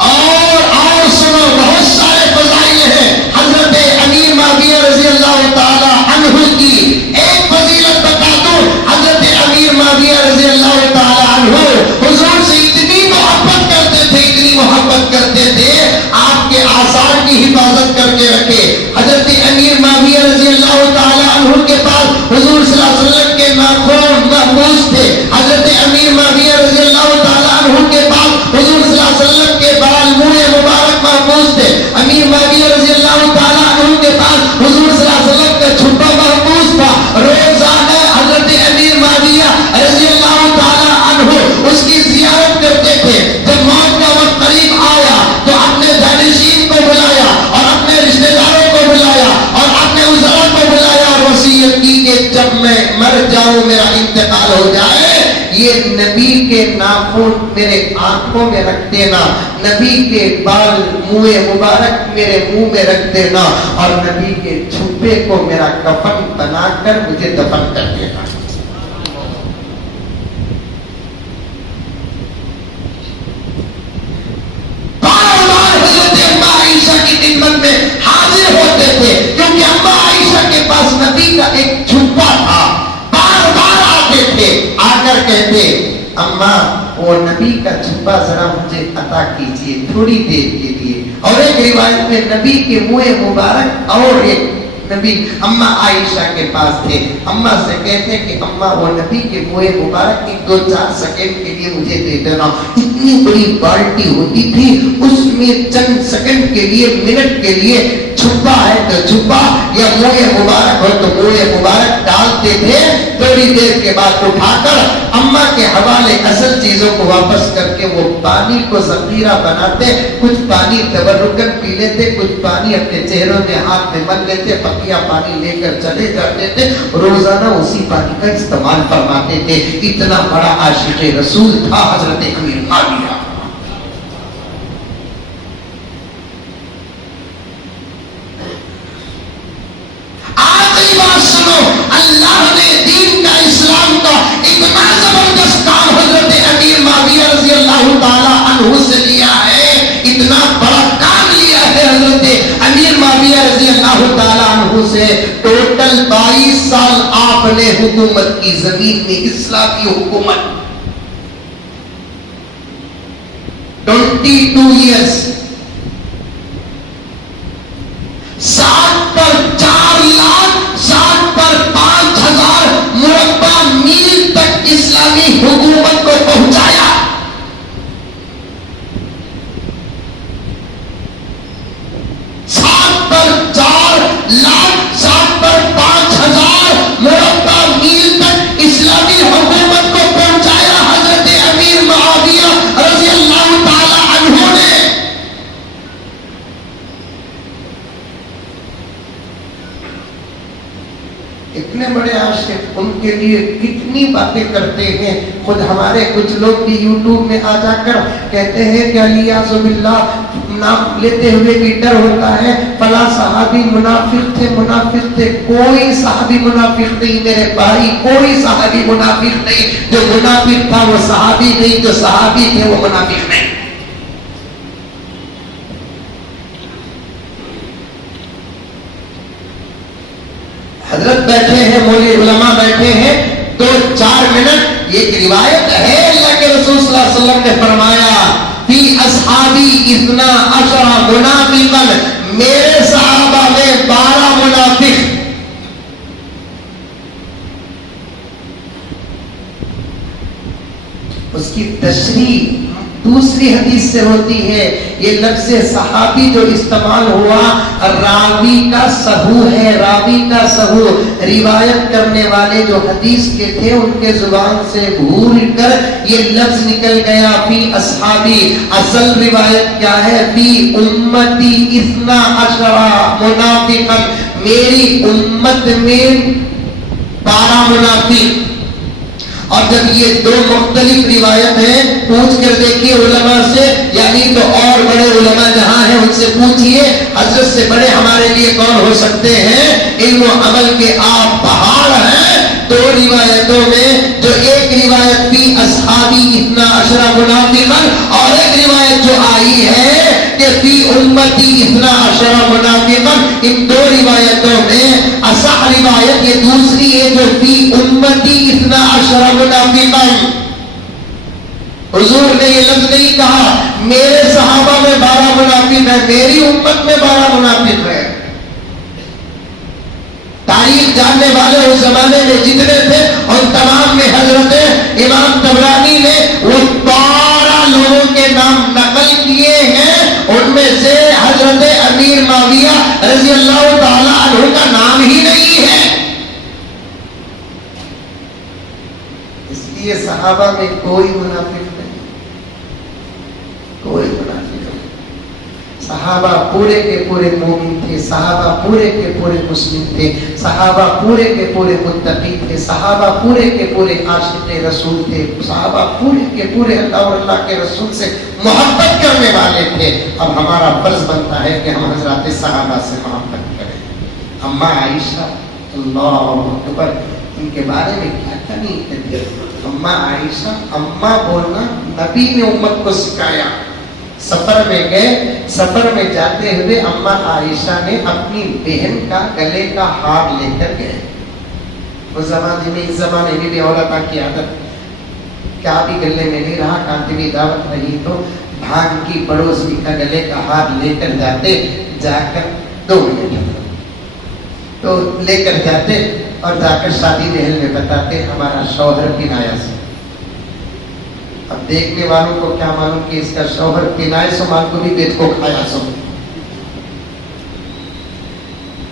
اور سنو، بہت سارے فضائل ہیں حضرت امیر معاویہ رضی اللہ تعالی عنہ کی۔ ایک فضیلت بتا دوں، حضرت امیر معاویہ رضی اللہ تعالی عنہ حضور سے اتنی محبت کرتے تھے، اتنی محبت کرتے تھے، آپ کے آثار کی حفاظت کر کے رکھے۔ حضرت امیر معاویہ رضی اللہ تعالی عنہ کے پاس حضور صلی اللہ علیہ وسلم کے ناخن محفوظ تھے۔ حضرت امیر معاویہ رضی اللہ تعالی عنہ کے پاس حضور صلی اللہ علیہ وسلم کے بال منہ مبارک محفوظ تھے۔ امیر معاویہ رضی اللہ تعالی عنہ کے پاس حضور صلی اللہ علیہ وسلم کا چھپا محفوظ تھا۔ روزانہ حضرت امیر معاویہ رضی اللہ تعالی عنہ اس کی زیارت کرتے تھے۔ جب موت کا وقت قریب آیا تو اپنے جانشین کو بلایا اور اپنے رشتہ داروں کو بلایا اور اپنے وزراء کو بلایا اور وصیت کی کہ جب میں مر جاؤں، میرا انتقال ہو جائے، یہ نبی کے ناخن میرے آنکھوں میں رکھ دینا، نبی کے بال منہ مبارک میرے منہ میں رکھ دینا، اور نبی کے چھپے کو میرا کفن بنا کر مجھے دفن کر دینا۔ بار بار حضرت اماں عائشہ کی خدمت میں حاضر ہوتے تھے، کیونکہ اماں عائشہ کے پاس نبی کا ایک چھپا تھا۔ بار بار آتے تھے، آ کر کہتے اماں وہ نبی کا چھپا ذرا مجھے عطا کیجیے تھوڑی دیر کے لیے۔ اور ایک روایت میں نبی کے منہ مبارک اور ایک نبی اماں عائشہ کے پاس تھے، اماں سے کہتے کہ اماں وہ نبی کے منہ مبارک ایک 2-4 سیکنڈ کے لیے مجھے دے دینا۔ اتنی بڑی بالٹی ہوتی تھی، اس میں چند سیکنڈ کے لیے، منٹ کے لیے چھپا ہے تو چھپا یا منہ مبارک ہو تو منہ مبارک ڈالتے تھے۔ تھوڑی دیر کے بعد اٹھا کر اماں کے حوالے اصل چیزوں کو واپس کر کے وہ پانی کو ذخیرہ بناتے، کچھ پانی تبرکن پی لیتے، کچھ پانی اپنے چہروں میں ہاتھ میں مل لیتے، بقیہ پانی لے کر چلے جاتے تھے، روزانہ اسی پانی کا استعمال فرماتے تھے۔ اتنا بڑا عاشق رسول تھا حضرت امیر معاویہ۔ آخری بات سنو، اللہ نے دین کا، اسلام کا اتنا زبردست کام حضرت امیر معاویہ رضی اللہ تعالی عنہ سے لیا ہے، اتنا بڑا کام لیا ہے حضرت امیر معاویہ رضی اللہ تعالی عنہ سے۔ ٹوٹل 22 سال آپ نے حکومت کی، زمین میں اسلامی حکومت، 22 ایئرس، 60 پر 4 لاکھ، 60 پر 5,000 مربع میل تک اسلامی حکومت کو پہنچایا۔ اسلامی حکومت کو پہنچایا حضرت امیر معاویہ رضی اللہ تعالی عنہ نے۔ اتنے بڑے عاشق، ان کے لیے کتنی باتیں کرتے ہیں۔ خود ہمارے کچھ لوگ بھی یوٹیوب میں آ جا کر کہتے ہیں کہ علیہ باللہ نام لیتے ہوئے بھی ڈر ہوتا ہے، فلاں صحابی منافق تھے، منافق تھے۔ کوئی صحابی منافق نہیں میرے بھائی، کوئی صحابی منافق نہیں۔ جو منافق تھا وہ صحابی نہیں، جو صحابی تھے وہ منافق نہیں۔ حضرت بیٹھے ہیں، مولوی علماء بیٹھے ہیں، 2-4 منٹ۔ یہ ایک روایت ہے، اللہ کے رسول صلی اللہ علیہ وسلم نے فرمایا فی اصحابی 12 منافقا، میرے صحابہ میں 12 منافق۔ اس کی تشریح دوسری حدیث سے ہوتی ہے۔ یہ لفظ صحابی جو استعمال ہوا، راوی کا سہو ہے، راوی کا سہو۔ روایت کرنے والے جو حدیث کے تھے ان کے زبان سے بھول کر یہ لفظ نکل گیا فی اصحابی۔ اصل روایت کیا ہے؟ فی امتی 12 منافقا، میری امت میں 12 منافق۔ اور جب یہ دو مختلف روایت ہیں پوچھ کر دیکھیے علماء سے، یعنی تو اور بڑے علماء جہاں ہیں ان سے پوچھئے، حضرت سے بڑے ہمارے لیے کون ہو سکتے ہیں؟ علم و عمل کے آپ پہاڑ ہیں۔ دو روایتوں میں جو ایک روایت بھی اصحابی اتنا عشرہ منافقا، اور ایک روایت جو آئی ہے کہ فی امتی اتنا عشرہ منافقا، ان دو روایتوں میں اصح روایت یہ دوسری ہے جو فی امتی اتنا عشرہ منافقا۔ حضور نے یہ لفظ نہیں کہا میرے صحابہ میں 12 منافق ہیں، میری امت میں 12 منافق ہیں۔ تاریخ جاننے والے اس زمانے میں جتنے تھے اور تمام میں حضرت امام طبرانی نے وہ 12 لوگوں کے نام نقل کیے ہیں، ان میں سے حضرت امیر معاویہ رضی اللہ تعالی عنہ کا نام ہی نہیں ہے۔ اس لیے صحابہ میں کوئی منافق نہیں، کوئی منافق نہیں۔ صحابہ پورے کے پورے مومن تھے، صحابہ پورے کے پورے مسلم تھے، صحابہ پورے کے پورے متقی تھے، صحابہ پورے کے پورے عاشق رسول تھے، صحابہ پورے کے پورے اللہ اور اللہ کے رسول سے محبت کرنے والے تھے۔ اب ہمارا فرض بنتا ہے کہ ہم حضرات صحابہ سے محبت کریں۔ اماں عائشہ اللہ اکبر، ان کے بارے میں کیا کیا نہیں کہتے۔ اماں عائشہ، اماں بولنا نبی نے امت کو سکھایا۔ سفر میں گئے، سفر میں جاتے ہوئے اماں عائشہ نے اپنی بہن کا گلے کا ہار لے کر گئے۔ اس زمانے میں، اس زمانے میں بھی عورتوں کی عادت کیا بھی گلے میں نہیں رہا، کانتوی دعوت رہی تو بھانگ کی پڑوسی کا گلے کا ہار لے کر جاتے، جا کر 2 منٹ تو لے کر جاتے اور جا کر شادی محل میں بتاتے ہمارا شوہر کنایا سے۔ اب دیکھنے والوں کو کیا معلوم کہ اس کا شوہر کنائے سو مان کو بھی بیت کو کھایا سو۔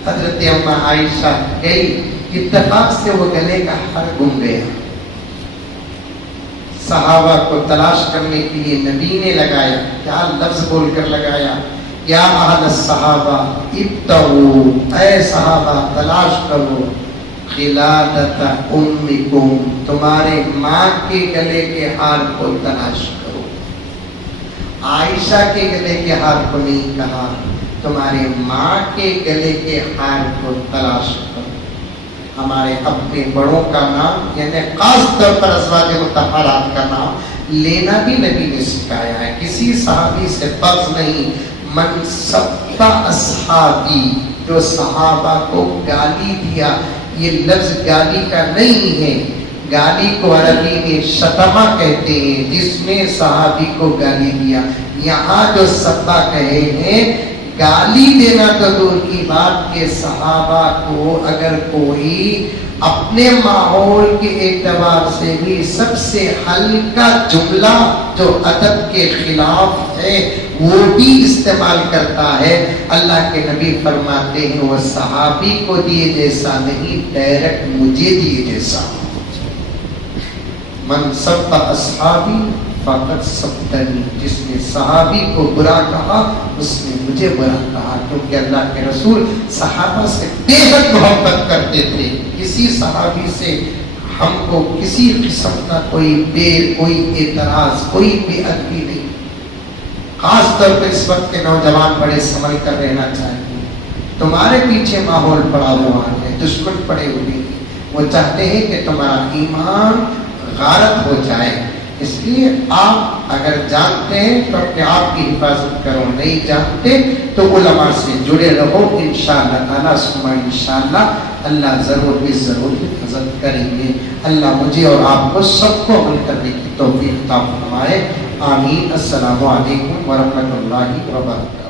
حضرت اماں عائشہ گئی، اتفاق سے وہ گلے کا ہار گم گیا۔ صحابہ کو تلاش کرنے کے لیے نبی نے لگایا، کیا لفظ بول کر لگایا، یا اہل الصحابہ ابتغوا، اے صحابہ تلاش کرو، خلادت امکم، تمہارے ماں کے گلے کے ہار کو تلاش کرو۔ عائشہ کے گلے کے ہار کو نہیں کہا، تمہارے ماں کے گلے کے ہار کو تلاش کرو۔ ہمارے اپنے بڑوں کا نام، یعنی خاص طور پر ازواج مطہرات کا نام لینا بھی نبی نے سکھایا ہے۔ کسی صحابی سے فرض نہیں، من سب اصحابی، جو صحابہ کو گالی دیا، یہ لفظ گالی کا نہیں ہے، گالی کو عربی میں شتمہ کہتے ہیں، جس نے صحابی کو گالی دیا۔ یہاں جو سبا کہے ہیں، گالی دینا تو دور کی بات کہ صحابہ کو اگر کوئی اپنے ماحول کے اعتبار سے بھی سب سے ہلکا جملہ جو ادب کے خلاف ہے وہ بھی استعمال کرتا ہے، اللہ کے نبی فرماتے ہیں وہ صحابی کو دیے جیسا نہیں، ڈائریکٹ مجھے دیے جیسا۔ من سب اصحابی فقط سبتنی، جس نے صحابی کو برا کہا اس نے مجھے برا کہا، کیونکہ اللہ کے رسول صحابہ سے بے حد محبت کرتے تھے۔ کسی صحابی سے ہم کو کسی قسم کا کوئی اعتراض، کوئی بے ادبی نہیں۔ خاص طور پر اس وقت کے نوجوان بڑے سنبھل کر رہنا چاہیے۔ تمہارے پیچھے ماحول پڑا ہوا ہے، دشمن پڑے ہوئے ہیں، وہ چاہتے ہیں کہ تمہارا ایمان غارت ہو جائے۔ اس لیے آپ اگر جانتے ہیں تو اپنے آپ کی حفاظت کرو، نہیں جانتے تو علماء سے جڑے رہو، انشاءاللہ تعالیٰ ثم انشاءاللہ اللہ ضرور بھی ضرور حفاظت کریں گے۔ اللہ مجھے اور آپ کو سب کو عمل کرنے کی توفیق عطا فرمائے، آمین۔ السلام علیکم ورحمۃ اللہ وبرکاتہ۔